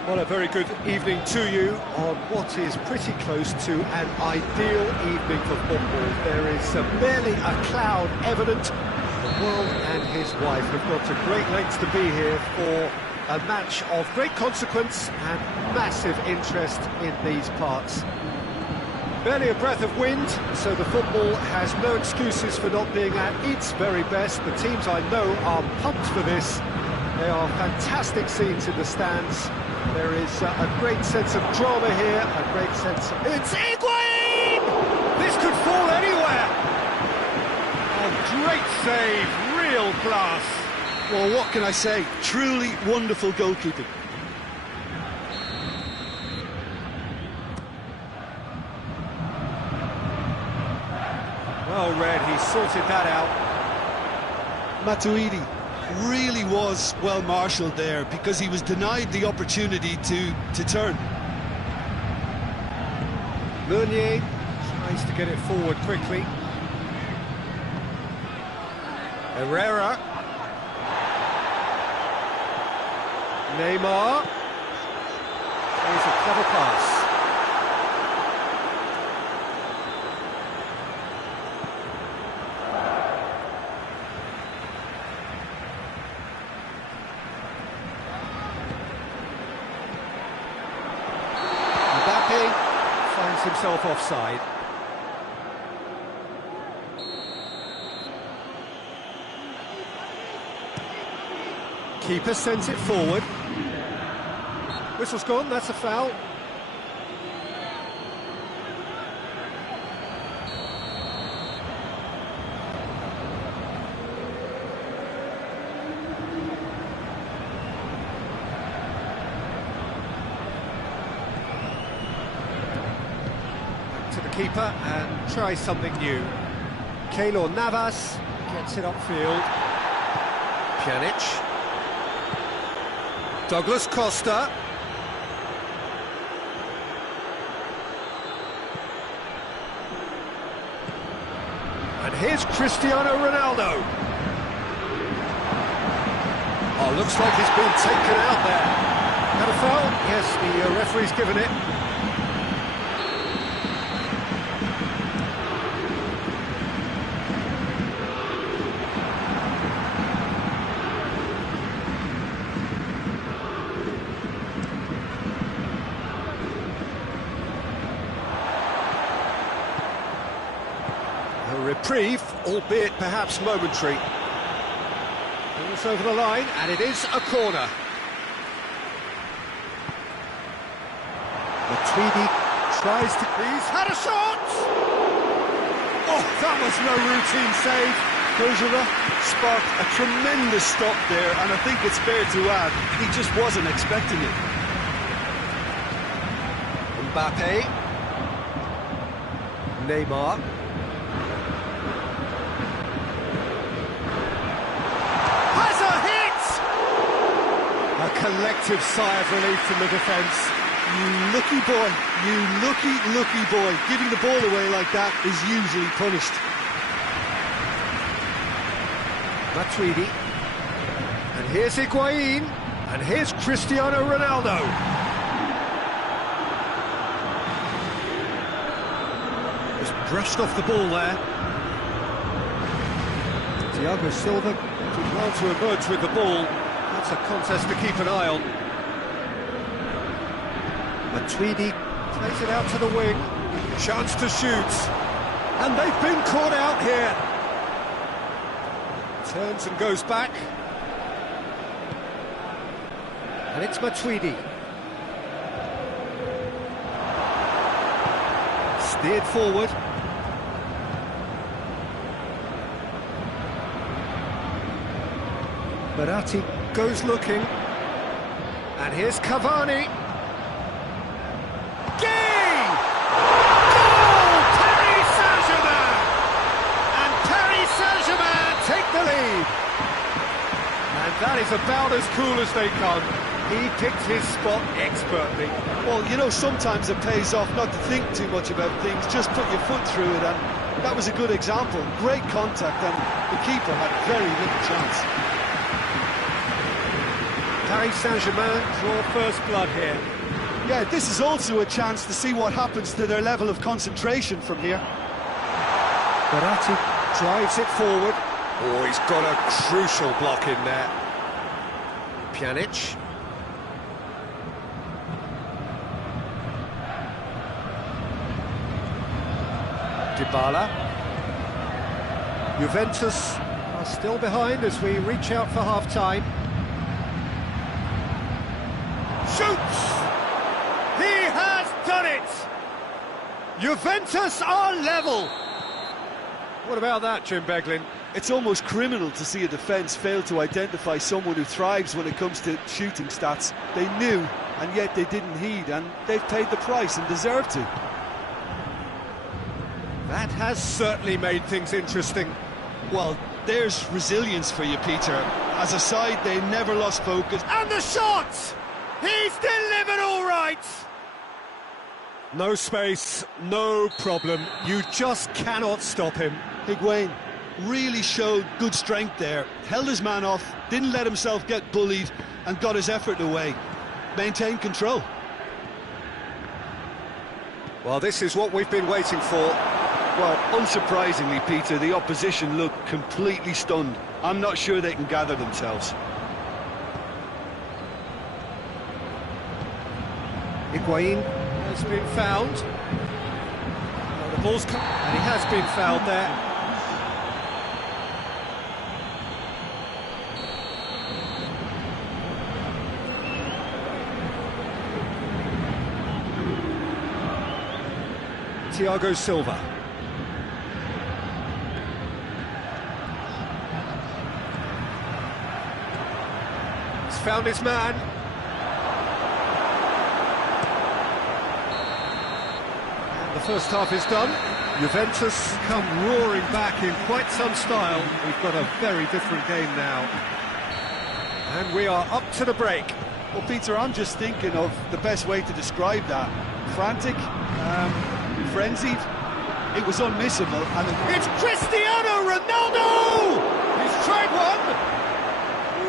Well, a very good evening to you on what is pretty close to an ideal evening for football. There is barely a cloud evident. The world and his wife have gone to great lengths to be here for a match of great consequence and massive interest in these parts. Barely a breath of wind, so the football has no excuses for not being at its very best. The teams I know are pumped for this. They are fantastic scenes in the stands. There is a great sense of drama here, a great sense of... It's Higuain! This could fall anywhere! Oh, great save, real class. Well, what can I say? Truly wonderful goalkeeping. Well read, he sorted that out. Matuidi really was well marshalled there because he was denied the opportunity to turn. Meunier tries to get it forward quickly. Herrera. Neymar. Here's a clever pass. Finds himself offside. Keeper sends it forward. Whistle's gone, that's a foul. To the keeper and try something new. Keylor Navas gets it upfield. Pjanic. Douglas Costa. And here's Cristiano Ronaldo. Oh, looks like he's been taken out there. Had a foul? Yes, the referee's given it. A reprieve, albeit perhaps momentary. It's over the line, and it is a corner. Matuidi tries to... He's had a shot! Oh, that was no routine save. Bergerac sparked a tremendous stop there, and I think it's fair to add, he just wasn't expecting it. Mbappe. Neymar. A collective sigh of relief from the defence. You lucky boy, you lucky boy. Giving the ball away like that is usually punished. Matuidi. And here's Higuain. And here's Cristiano Ronaldo. Just brushed off the ball there. Thiago Silva did well to emerge with the ball. That's a contest to keep an eye on. Matuidi plays it out to the wing. Chance to shoot. And they've been caught out here. Turns and goes back. And it's Matuidi. Steered forward. Verratti goes looking, and here's Cavani. Gay! Goal! Paris Saint-Germain! And Paris Saint-Germain take the lead. And that is about as cool as they come. He picked his spot expertly. Well, you know, sometimes it pays off not to think too much about things, just put your foot through it, and that was a good example. Great contact, and the keeper had very little chance. Paris Saint-Germain draw first blood here. Yeah, this is also a chance to see what happens to their level of concentration from here. Verratti drives it forward. Oh, he's got a crucial block in there. Pjanic. Dybala. Juventus are still behind as we reach out for half-time. Shoots! He has done it! Juventus are level! What about that, Jim Beglin? It's almost criminal to see a defence fail to identify someone who thrives when it comes to shooting stats. They knew, and yet they didn't heed, and they've paid the price and deserve to. That has certainly made things interesting. Well, there's resilience for you, Peter. As a side, they never lost focus. And the shot! He's delivered all right! No space, no problem. You just cannot stop him. Higuain really showed good strength there. Held his man off, didn't let himself get bullied, and got his effort away. Maintained control. Well, this is what we've been waiting for. Well, unsurprisingly, Peter, the opposition looked completely stunned. I'm not sure they can gather themselves. Higuain has been fouled. Well, the ball's come, and he has been fouled there. Thiago Silva. He's found his man. And the first half is done. Juventus come roaring back in quite some style. We've got a very different game now. And we are up to the break. Well, Peter, I'm just thinking of the best way to describe that. Frantic, frenzied. It was unmissable. And It's Cristiano Ronaldo! He's tried one.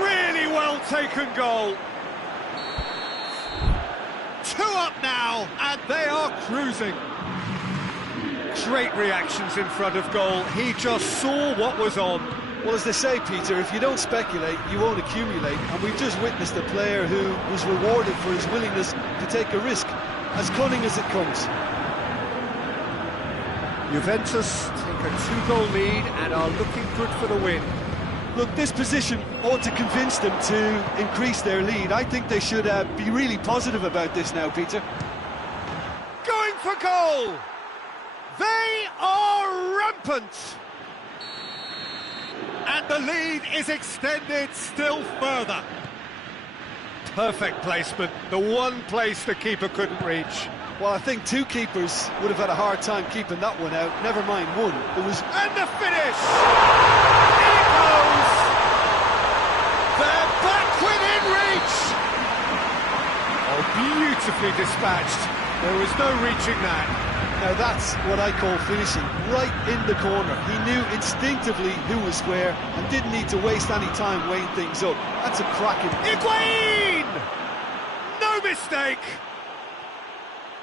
Really well taken goal. 2 up now, and they are cruising. Great reactions in front of goal. He just saw what was on. Well, as they say, Peter, if you don't speculate, you won't accumulate. And we've just witnessed a player who was rewarded for his willingness to take a risk, as cunning as it comes. Juventus take a 2-goal lead and are looking good for the win. Look, this position ought to convince them to increase their lead. I think they should be really positive about this now, Peter. Going for goal! They are rampant! And the lead is extended still further. Perfect placement, the one place the keeper couldn't reach. Well, I think 2 keepers would have had a hard time keeping that one out, never mind 1. It was... And the finish! In it goes! They're back within reach! Oh, beautifully dispatched. There was no reaching that. Now that's what I call finishing, right in the corner. He knew instinctively who was where and didn't need to waste any time weighing things up. That's a cracking... Higuain! No mistake!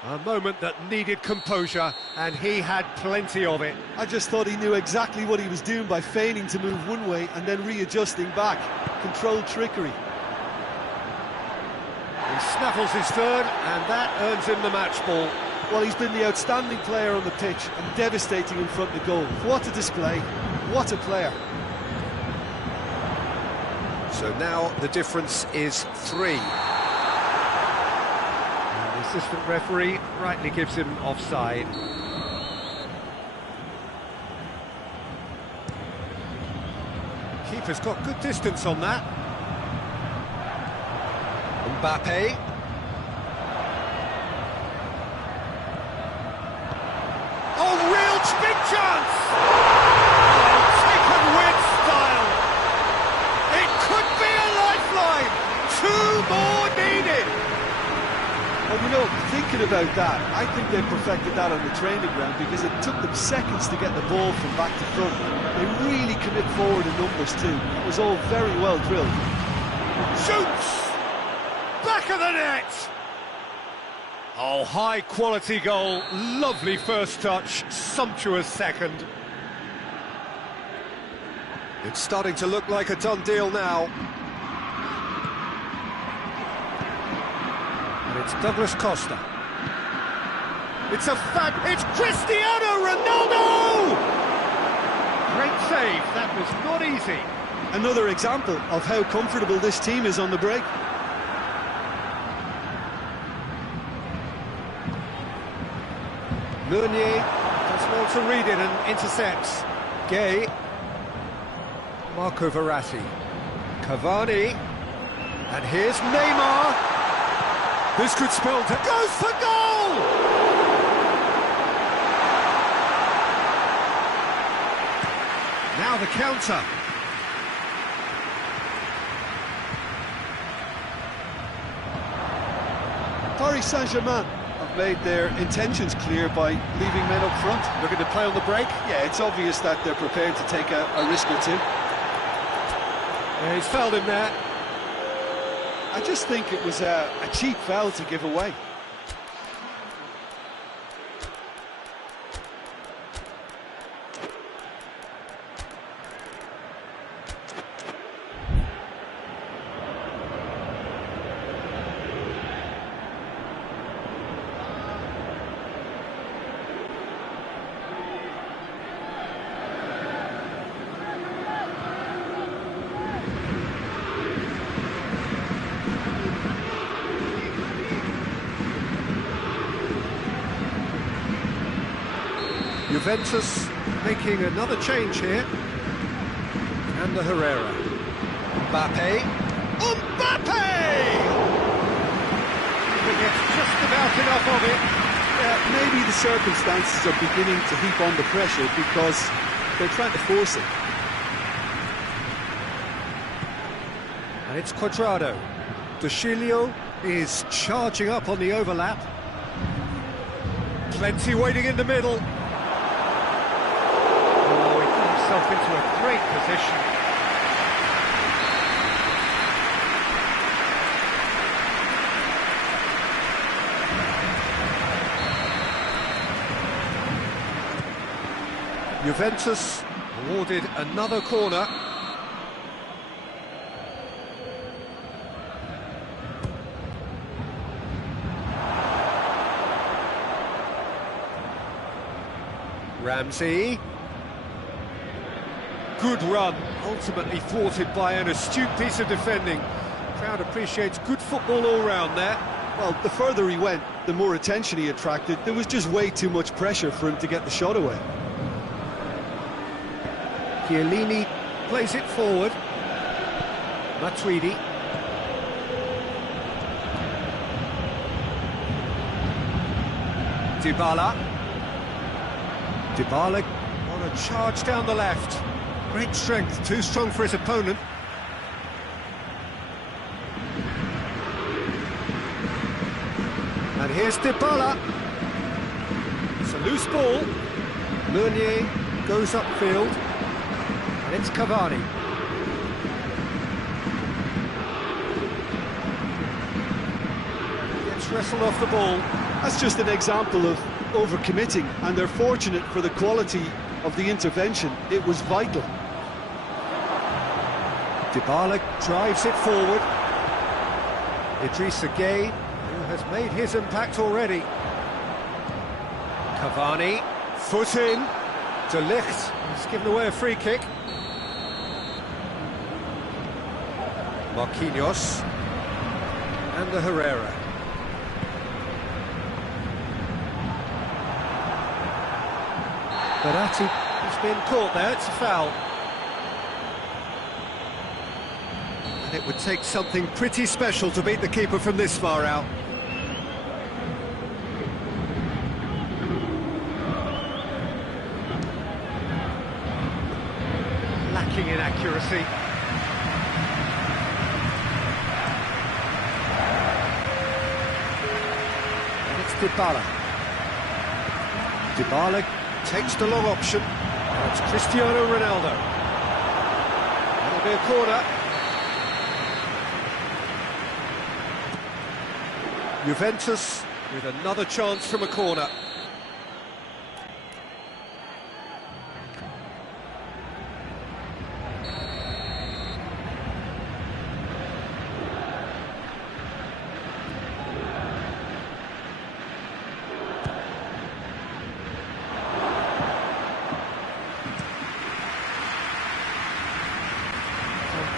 A moment that needed composure, and he had plenty of it. I just thought he knew exactly what he was doing by feigning to move one way and then readjusting back. Controlled trickery. He snaffles his third, and that earns him the match ball. Well, he's been the outstanding player on the pitch and devastating in front of the goal. What a display, what a player. So now the difference is 3. And the assistant referee rightly gives him offside. Keeper's got good distance on that. Mbappe. Oh, real big chance! Oh, taken with style. It could be a lifeline. 2 more needed. Well, you know, thinking about that, I think they perfected that on the training ground because it took them seconds to get the ball from back to front. They really commit forward in numbers too. It was all very well drilled. Shoots! Back of the net! Oh, high-quality goal, lovely first touch, sumptuous second. It's starting to look like a done deal now. And it's Douglas Costa. It's it's Cristiano Ronaldo! Great save, that was not easy. Another example of how comfortable this team is on the break. Meunier does well to read it and intercepts. Gay. Marco Verratti. Cavani. And here's Neymar. This could spell... Goes for goal! Now the counter. Paris Saint-Germain have made their intentions clear by leaving men up front. Looking to play on the break. Yeah, it's obvious that they're prepared to take a risk or 2. Yeah, he's fouled him there. I just think it was a cheap foul to give away. Juventus making another change here. And the Herrera. Mbappe. Mbappe! He gets just about enough of it. Yeah, maybe the circumstances are beginning to heap on the pressure because they're trying to force it. And it's Cuadrado. De Sciglio is charging up on the overlap. Plenty waiting in the middle. Oh, he put himself into a great position. Juventus awarded another corner. Ramsey. Good run, ultimately thwarted by an astute piece of defending. Crowd appreciates good football all round there. Well, the further he went, the more attention he attracted. There was just way too much pressure for him to get the shot away. Chiellini plays it forward. Matuidi. Dybala. Dybala on a charge down the left. Great strength, too strong for his opponent. And here's Dybala. It's a loose ball. Meunier goes upfield. And it's Cavani. Gets wrestled off the ball. That's just an example of overcommitting, and they're fortunate for the quality of the intervention. It was vital. Dybala drives it forward. Idrissa Gueye, who has made his impact already. Cavani, foot in. De Ligt has given away a free kick. Marquinhos and the Herrera. Verratti has been caught there, it's a foul. And it would take something pretty special to beat the keeper from this far out. Lacking in accuracy. And it's Dybala. Dybala takes the long option. Now it's Cristiano Ronaldo. That'll be a corner. Juventus with another chance from a corner.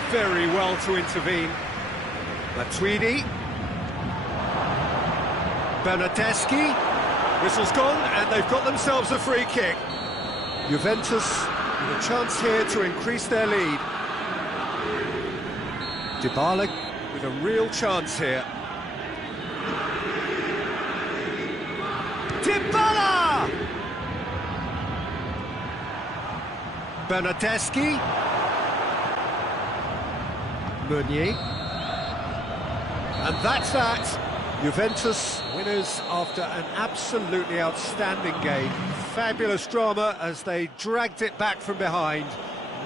Very well to intervene. Matuidi. Bernardeschi. Whistle's gone, and they've got themselves a free kick. Juventus with a chance here to increase their lead. Dybala with a real chance here. Dybala! Bernardeschi. Meunier. And that's that. Juventus winners after an absolutely outstanding game. Fabulous drama as they dragged it back from behind,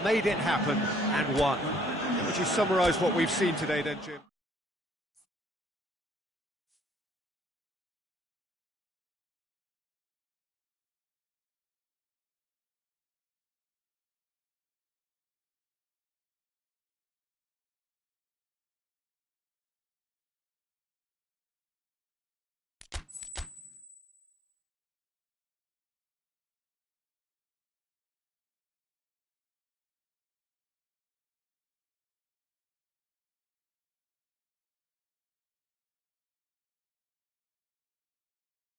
made it happen and won. Would you summarise what we've seen today then, Jim?